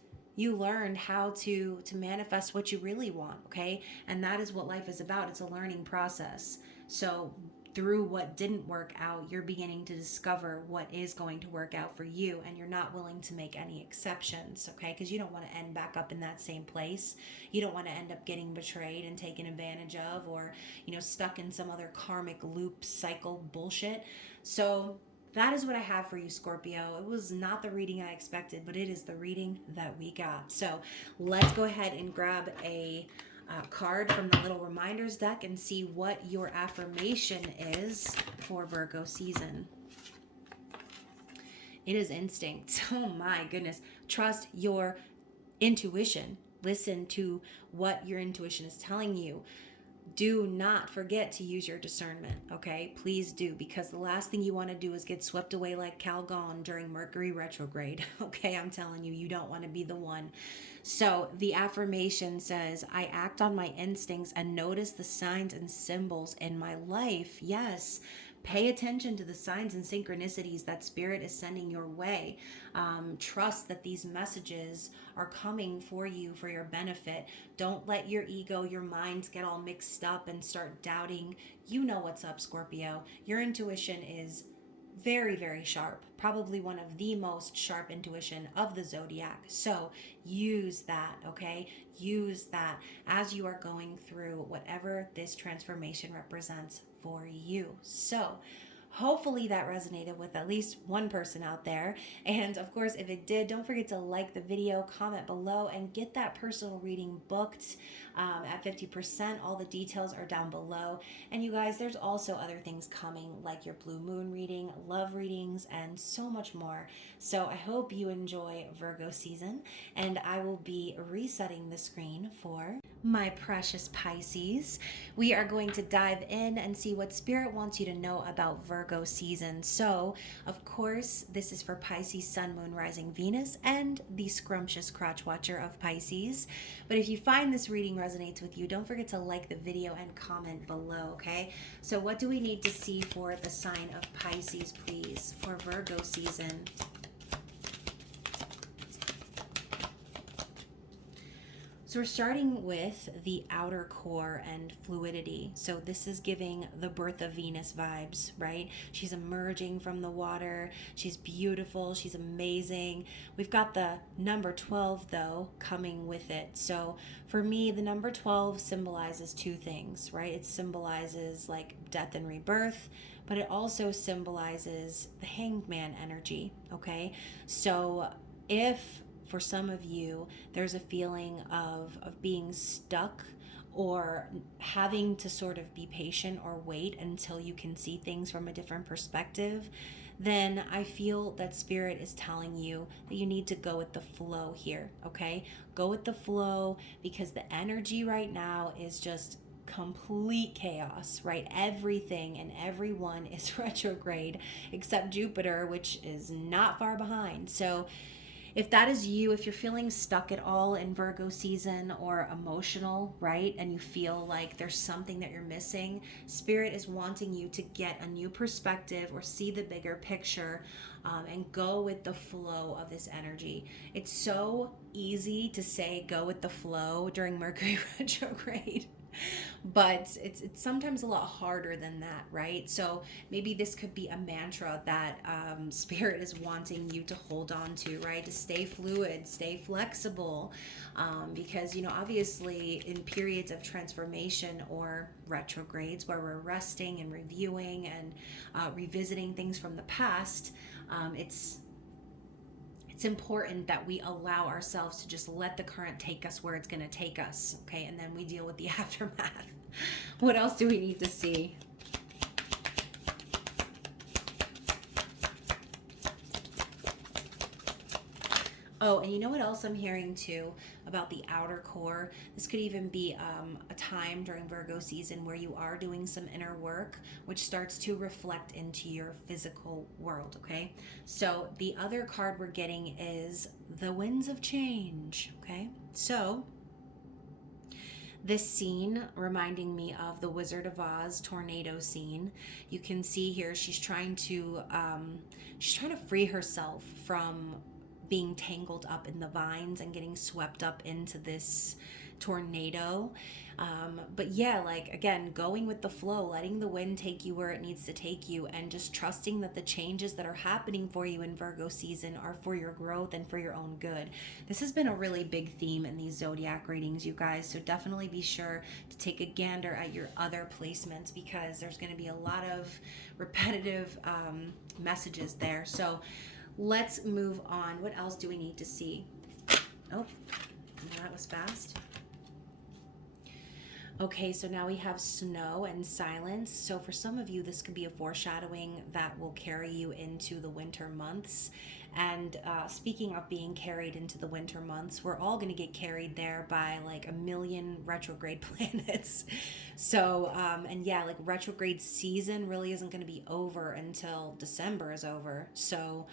how to manifest what you really want, okay? And that is what life is about. It's a learning process. So through what didn't work out, you're beginning to discover what is going to work out for you, and you're not willing to make any exceptions, okay? Because you don't want to end back up in that same place. You don't want to end up getting betrayed and taken advantage of, or, stuck in some other karmic loop cycle bullshit. So that is what I have for you, Scorpio. It was not the reading I expected, but it is the reading that we got. So let's go ahead and grab a card from the little reminders deck and see what your affirmation is for Virgo season. It is instinct. Oh my goodness. Trust your intuition. Listen to what your intuition is telling you. Do not forget to use your discernment, okay? Please do, because the last thing you want to do is get swept away like Calgon during Mercury retrograde, okay? I'm telling you, you don't want to be the one. So the affirmation says, I act on my instincts and notice the signs and symbols in my life. Yes. Pay attention to the signs and synchronicities that Spirit is sending your way. Trust that these messages are coming for you for your benefit. Don't let your ego, your mind get all mixed up and start doubting. You know what's up, Scorpio. Your intuition is very, very sharp. Probably one of the most sharp intuition of the zodiac. So use that, okay? Use that as you are going through whatever this transformation represents for you. So Hopefully that resonated with at least one person out there. And of course, if it did, don't forget to like the video, comment below, and get that personal reading booked at 50%. All the details are down below. And you guys, there's also other things coming like your blue moon reading, love readings, and so much more. So I hope you enjoy Virgo season, and I will be resetting the screen for my precious Pisces. We are going to dive in and see what Spirit wants you to know about Virgo season. So, of course, this is for Pisces, Sun, Moon, Rising, Venus, and the scrumptious crotch watcher of Pisces. But if you find this reading resonates with you, don't forget to like the video and comment below, okay? So what do we need to see for the sign of Pisces, please, for Virgo season? So we're starting with the outer core and fluidity. So this is giving the birth of Venus vibes, right? She's emerging from the water. She's beautiful. She's amazing. We've got the number 12, though, coming with it. So for me, the number 12 symbolizes two things, right? It symbolizes like death and rebirth, but it also symbolizes the hanged man energy, okay? So if for some of you, there's a feeling of being stuck or having to sort of be patient or wait until you can see things from a different perspective, then I feel that Spirit is telling you that you need to go with the flow here, okay? Go with the flow, because the energy right now is just complete chaos, right? Everything and everyone is retrograde except Jupiter, which is not far behind. So if that is you, if you're feeling stuck at all in Virgo season or emotional, right, and you feel like there's something that you're missing, Spirit is wanting you to get a new perspective or see the bigger picture, and go with the flow of this energy. It's so easy to say go with the flow during Mercury retrograde. But it's sometimes a lot harder than that, right? So maybe this could be a mantra that Spirit is wanting you to hold on to, right? To stay fluid, stay flexible, because, you know, obviously in periods of transformation or retrogrades where we're resting and reviewing and revisiting things from the past, it's important that we allow ourselves to just let the current take us where it's going to take us, okay? And then we deal with the aftermath. What else do we need to see? Oh, and you know what else I'm hearing too about the outer core? This could even be a time during Virgo season where you are doing some inner work, which starts to reflect into your physical world, okay? So the other card we're getting is the winds of change, okay? So this scene reminding me of the Wizard of Oz tornado scene. You can see here she's trying to free herself from being tangled up in the vines and getting swept up into this tornado. But yeah, like again, going with the flow, letting the wind take you where it needs to take you, and just trusting that the changes that are happening for you in Virgo season are for your growth and for your own good. This has been a really big theme in these zodiac readings, you guys, so definitely be sure to take a gander at your other placements, because there's going to be a lot of repetitive messages there. So let's move on. What else do we need to see? Oh, that was fast. Okay, so now we have snow and silence. So for some of you, this could be a foreshadowing that will carry you into the winter months. And speaking of being carried into the winter months, we're all going to get carried there by like a million retrograde planets. So, and yeah, like retrograde season really isn't going to be over until December is over. So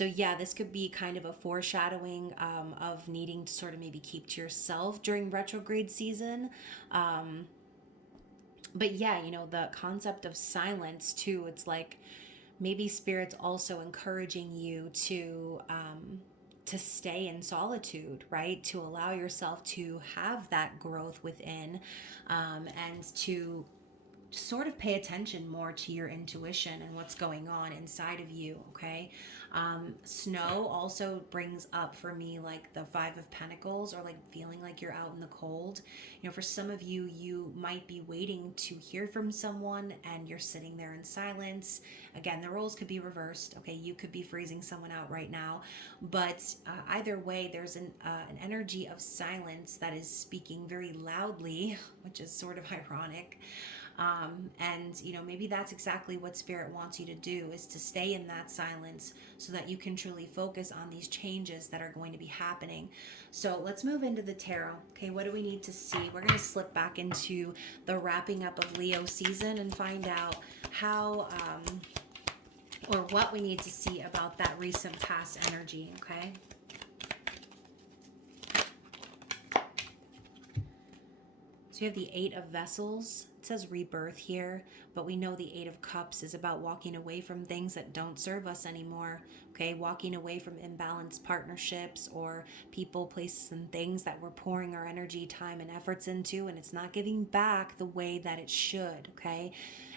yeah, this could be kind of a foreshadowing of needing to sort of maybe keep to yourself during retrograde season. But yeah, you know, the concept of silence too, it's like maybe Spirit's also encouraging you to stay in solitude, right? To allow yourself to have that growth within, and to sort of pay attention more to your intuition and what's going on inside of you, okay? Snow also brings up for me like the Five of Pentacles, or like feeling like you're out in the cold. You know, for some of you, you might be waiting to hear from someone and you're sitting there in silence. Again, the roles could be reversed, okay? You could be freezing someone out right now, but either way, there's an energy of silence that is speaking very loudly, which is sort of ironic. And you know, maybe that's exactly what Spirit wants you to do, is to stay in that silence so that you can truly focus on these changes that are going to be happening. So let's move into the tarot. Okay, what do we need to see? We're going to slip back into the wrapping up of Leo season and find out how or what we need to see about that recent past energy. Okay. So we have the Eight of Vessels. It says rebirth here, but we know the Eight of Cups is about walking away from things that don't serve us anymore. Okay, walking away from imbalanced partnerships or people, places, and things that we're pouring our energy, time, and efforts into, and it's not giving back the way that it should. Okay.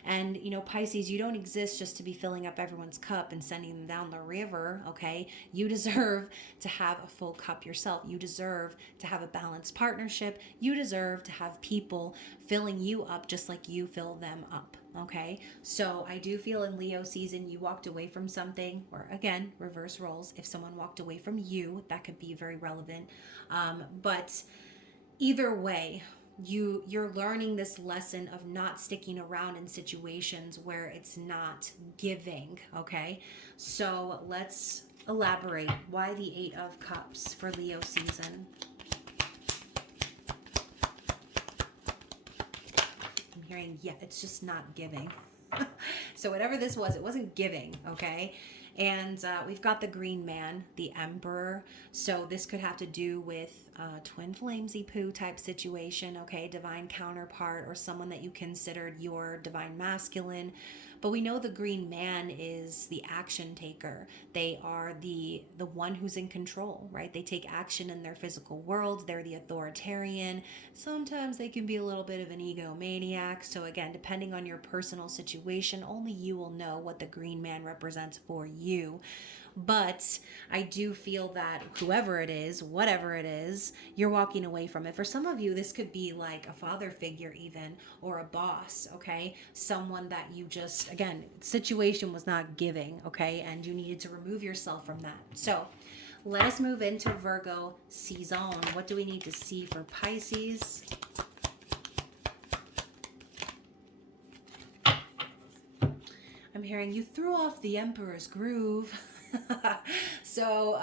And, you know, Pisces, you don't exist just to be filling up everyone's cup and sending them down the river, okay? You deserve to have a full cup yourself. You deserve to have a balanced partnership. You deserve to have people filling you up just like you fill them up, okay? So I do feel in Leo season, you walked away from something, or again, reverse roles. If someone walked away from you, that could be very relevant. But either way, you're learning this lesson of not sticking around in situations where it's not giving. Okay, so let's elaborate. Why the Eight of Cups for Leo season? I'm hearing, yeah, it's just not giving. So whatever this was, it wasn't giving. Okay. And we've got the Green Man, the Emperor. So this could have to do with twin flamesy poo type situation, okay? Divine counterpart, or someone that you considered your divine masculine. But we know the Green Man is the action taker. They are the one who's in control, right? They take action in their physical world. They're the authoritarian. Sometimes they can be a little bit of an egomaniac. So again, depending on your personal situation, only you will know what the Green Man represents for you. But I do feel that whoever it is, whatever it is, you're walking away from it. For some of you, this could be like a father figure even, or a boss, okay? Someone that you just, again, situation was not giving, okay? And you needed to remove yourself from that. So let us move into Virgo season. What do we need to see for Pisces? I'm hearing you threw off the Emperor's groove. So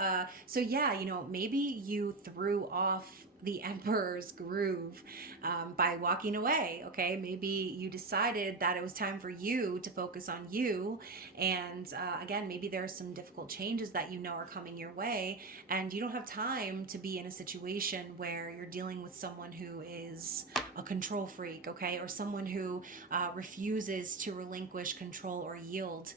yeah, you know, maybe you threw off the Emperor's groove by walking away. Okay, maybe you decided that it was time for you to focus on you, and again, maybe there are some difficult changes that you know are coming your way, and you don't have time to be in a situation where you're dealing with someone who is a control freak, okay, or someone who refuses to relinquish control or yield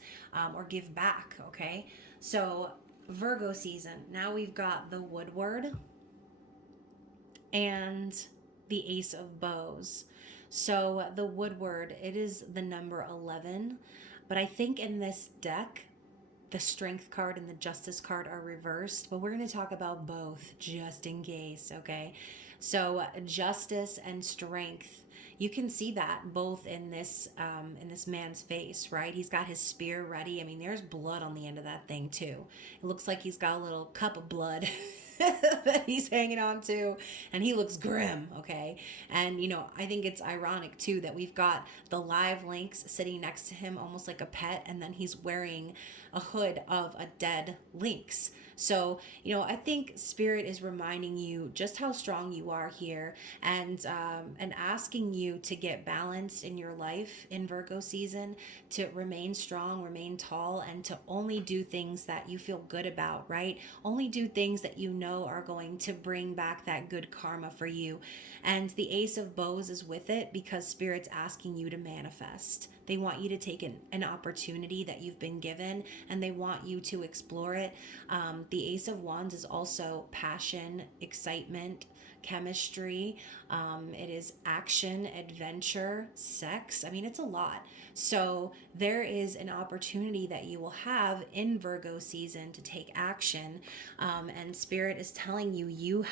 or give back. Okay, so Virgo season, now we've got the Woodward and the Ace of Bows. So the Woodward, it is the number 11, but I think in this deck, the Strength card and the Justice card are reversed, but we're going to talk about both just in case, okay? So Justice and Strength, you can see that both in this man's face, right? He's got his spear ready. I mean, there's blood on the end of that thing too. It looks like he's got a little cup of blood that he's hanging on to, and he looks grim, okay? And you know, I think it's ironic too that we've got the live lynx sitting next to him almost like a pet, and then he's wearing a hood of a dead lynx. So, you know, I think Spirit is reminding you just how strong you are here, and asking you to get balanced in your life in Virgo season, to remain strong, remain tall, and to only do things that you feel good about, right? Only do things that you know are going to bring back that good karma for you. And the Ace of Bows is with it because Spirit's asking you to manifest. They want you to take an opportunity that you've been given, and they want you to explore it, The Ace of Wands is also passion, excitement, chemistry. It is action, adventure, sex. I mean, it's a lot. So there is an opportunity that you will have in Virgo season to take action. And Spirit is telling you, you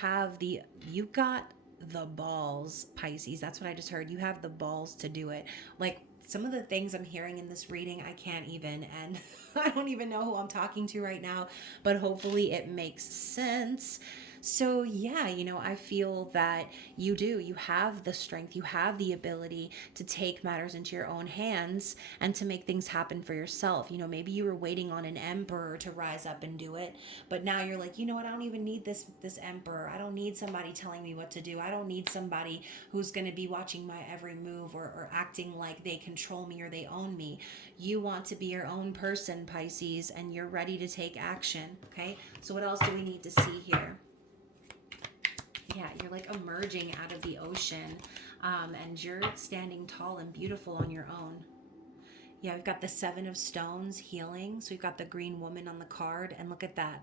got the balls, Pisces. That's what I just heard. You have the balls to do it. Like, some of the things I'm hearing in this reading, I can't even, and I don't even know who I'm talking to right now, but hopefully it makes sense. So, yeah, I feel that you have the strength, you have the ability to take matters into your own hands and to make things happen for yourself. Maybe you were waiting on an emperor to rise up and do it, but now you're like, you know what, I don't even need this emperor. I don't need somebody telling me what to do. I don't need somebody who's going to be watching my every move or acting like they control me or they own me. You want to be your own person, Pisces, and you're ready to take action, okay? So what else do we need to see here? Yeah, you're like emerging out of the ocean, and you're standing tall and beautiful on your own. Yeah, we've got the Seven of Stones, healing. So we've got the green woman on the card, and look at that.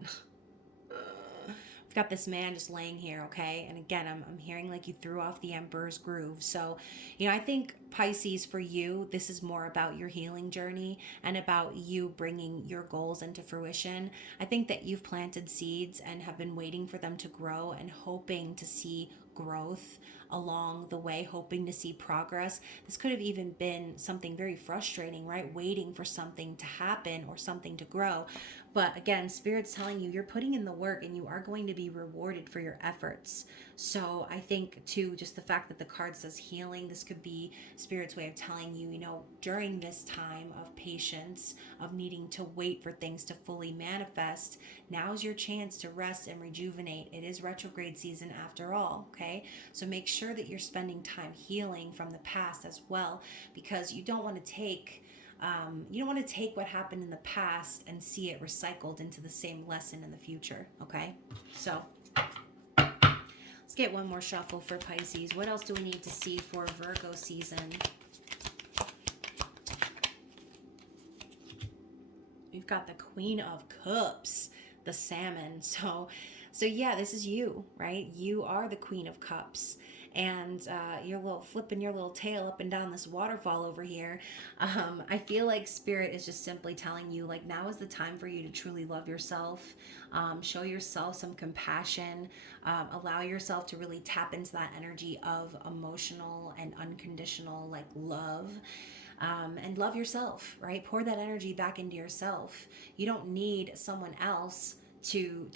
We've got this man just laying here, okay? And again, I'm hearing like you threw off the Emperor's groove. So, I think Pisces, for you, this is more about your healing journey and about you bringing your goals into fruition. I think that you've planted seeds and have been waiting for them to grow and hoping to see growth along the way, hoping to see progress. This could have even been something very frustrating, right? Waiting for something to happen or something to grow. But again, Spirit's telling you you're putting in the work and you are going to be rewarded for your efforts. So I think too, just the fact that the card says healing, this could be Spirit's way of telling you, during this time of patience, of needing to wait for things to fully manifest, now's your chance to rest and rejuvenate. It is retrograde season after all, okay? So make sure that you're spending time healing from the past as well, because you don't want to take what happened in the past and see it recycled into the same lesson in the future, okay? So let's get one more shuffle for Pisces. What else do we need to see for Virgo season? We've got the Queen of Cups, the salmon. So yeah, this is you, right? You are the Queen of Cups. And you're flipping your little tail up and down this waterfall over here. I feel like Spirit is just simply telling you, like, now is the time for you to truly love yourself. Show yourself some compassion. Allow yourself to really tap into that energy of emotional and unconditional, like, love. And love yourself, right? Pour that energy back into yourself. You don't need someone else to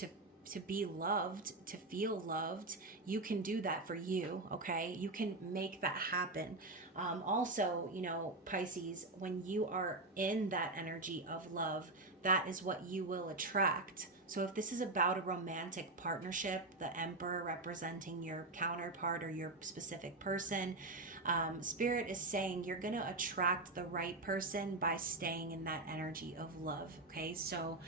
be loved, to feel loved. You can do that for you, okay? You can make that happen. Also, Pisces, when you are in that energy of love, that is what you will attract. So if this is about a romantic partnership, the Emperor representing your counterpart or your specific person, Spirit is saying you're going to attract the right person by staying in that energy of love, okay? So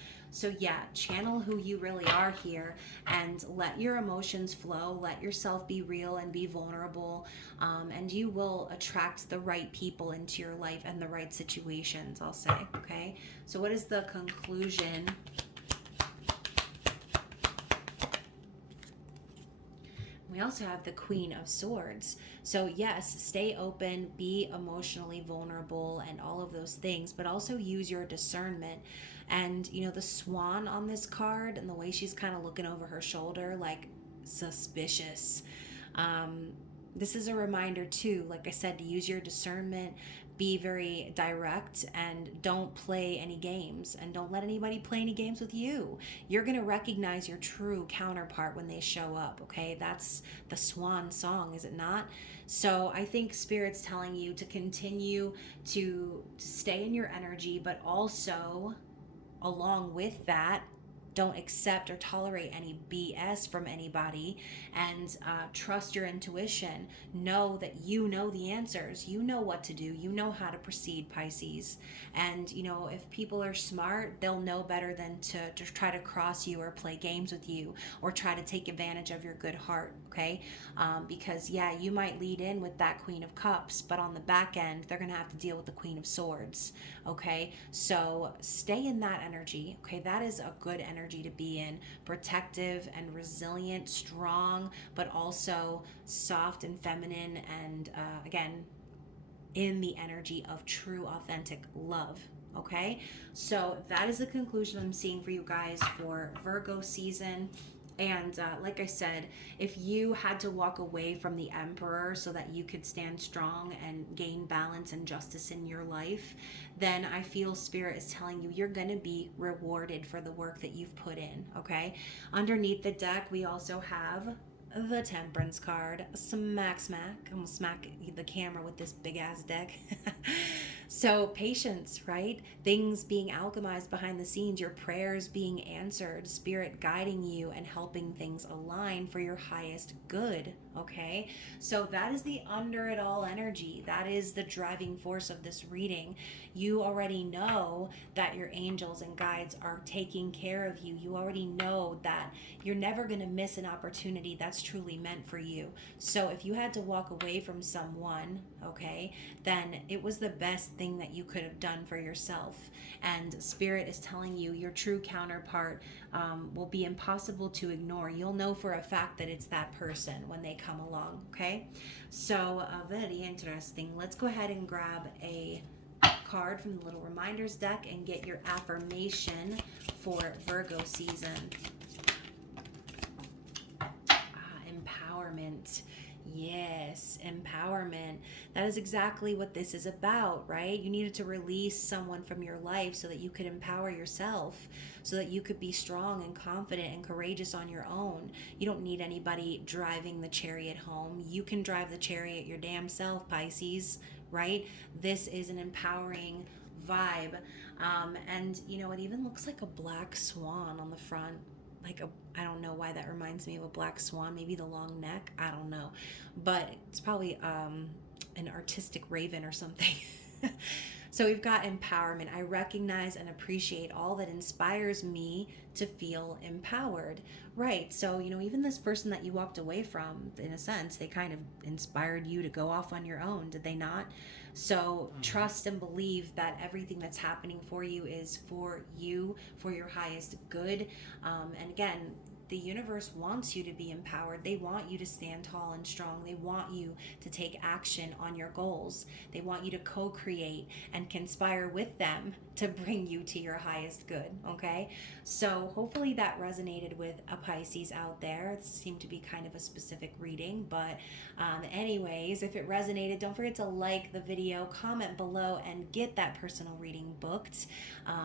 yeah, channel who you really are here and let your emotions flow. Let yourself be real and be vulnerable, and you will attract the right people into your life and the right situations, I'll say, okay? So what is the conclusion? We also have the Queen of Swords. So yes, stay open, be emotionally vulnerable and all of those things, but also use your discernment. And the swan on this card and the way she's kind of looking over her shoulder, like, suspicious. This is a reminder too, like I said, to use your discernment, be very direct, and don't play any games, and don't let anybody play any games with you. You're going to recognize your true counterpart when they show up, okay? That's the swan song, is it not? So I think Spirit's telling you to continue to stay in your energy, but also along with that, don't accept or tolerate any BS from anybody, and trust your intuition. Know that you know the answers. You know what to do. You know how to proceed, Pisces. And, if people are smart, they'll know better than to try to cross you or play games with you or try to take advantage of your good heart, okay? Because, yeah, you might lead in with that Queen of Cups, but on the back end, they're going to have to deal with the Queen of Swords, okay? So stay in that energy, okay? That is a good energy energy to be in. Protective and resilient, strong, but also soft and feminine, and again, in the energy of true, authentic love. Okay, so that is the conclusion I'm seeing for you guys for Virgo season. And like I said, if you had to walk away from the Emperor so that you could stand strong and gain balance and justice in your life, then I feel Spirit is telling you you're going to be rewarded for the work that you've put in. Okay, underneath the deck, we also have the Temperance card. Smack, smack. I'm gonna smack the camera with this big ass deck. So, patience, right? Things being alchemized behind the scenes, your prayers being answered, Spirit guiding you and helping things align for your highest good. Okay, so that is the under it all energy. That is the driving force of this reading. You already know that your angels and guides are taking care of you. You already know that you're never going to miss an opportunity that's truly meant for you. So if you had to walk away from someone, okay, then it was the best thing that you could have done for yourself. And Spirit is telling you your true counterpart will be impossible to ignore. You'll know for a fact that it's that person when they come along. Okay, so very interesting. Let's go ahead and grab a card from the little reminders deck and get your affirmation for Virgo season. Empowerment. Yes, empowerment. That is exactly what this is about, right? You needed to release someone from your life so that you could empower yourself, so that you could be strong and confident and courageous on your own. You don't need anybody driving the chariot home. You can drive the chariot your damn self, Pisces, right? This is an empowering vibe. And, you know, it even looks like a black swan on the front. I don't know why that reminds me of a black swan, maybe the long neck, I don't know, but it's probably an artistic raven or something. So we've got empowerment. I recognize and appreciate all that inspires me to feel empowered. Right. So, you know, even this person that you walked away from, in a sense, they kind of inspired you to go off on your own, did they not? So trust and believe that everything that's happening for you is for you, for your highest good. And again, the universe wants you to be empowered. They want you to stand tall and strong. They want you to take action on your goals. They want you to co-create and conspire with them to bring you to your highest good, okay? So hopefully that resonated with a Pisces out there. It seemed to be kind of a specific reading, but anyways, if it resonated, don't forget to like the video, comment below, and get that personal reading booked.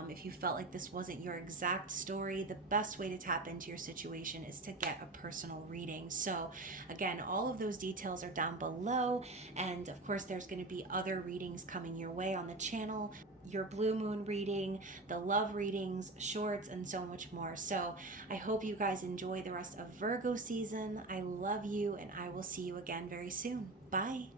If you felt like this wasn't your exact story, the best way to tap into your situation is to get a personal reading. So again, all of those details are down below, and of course there's going to be other readings coming your way on the channel, your blue moon reading, the love readings, shorts, and so much more. So I hope you guys enjoy the rest of Virgo season. I love you, and I will see you again very soon. Bye.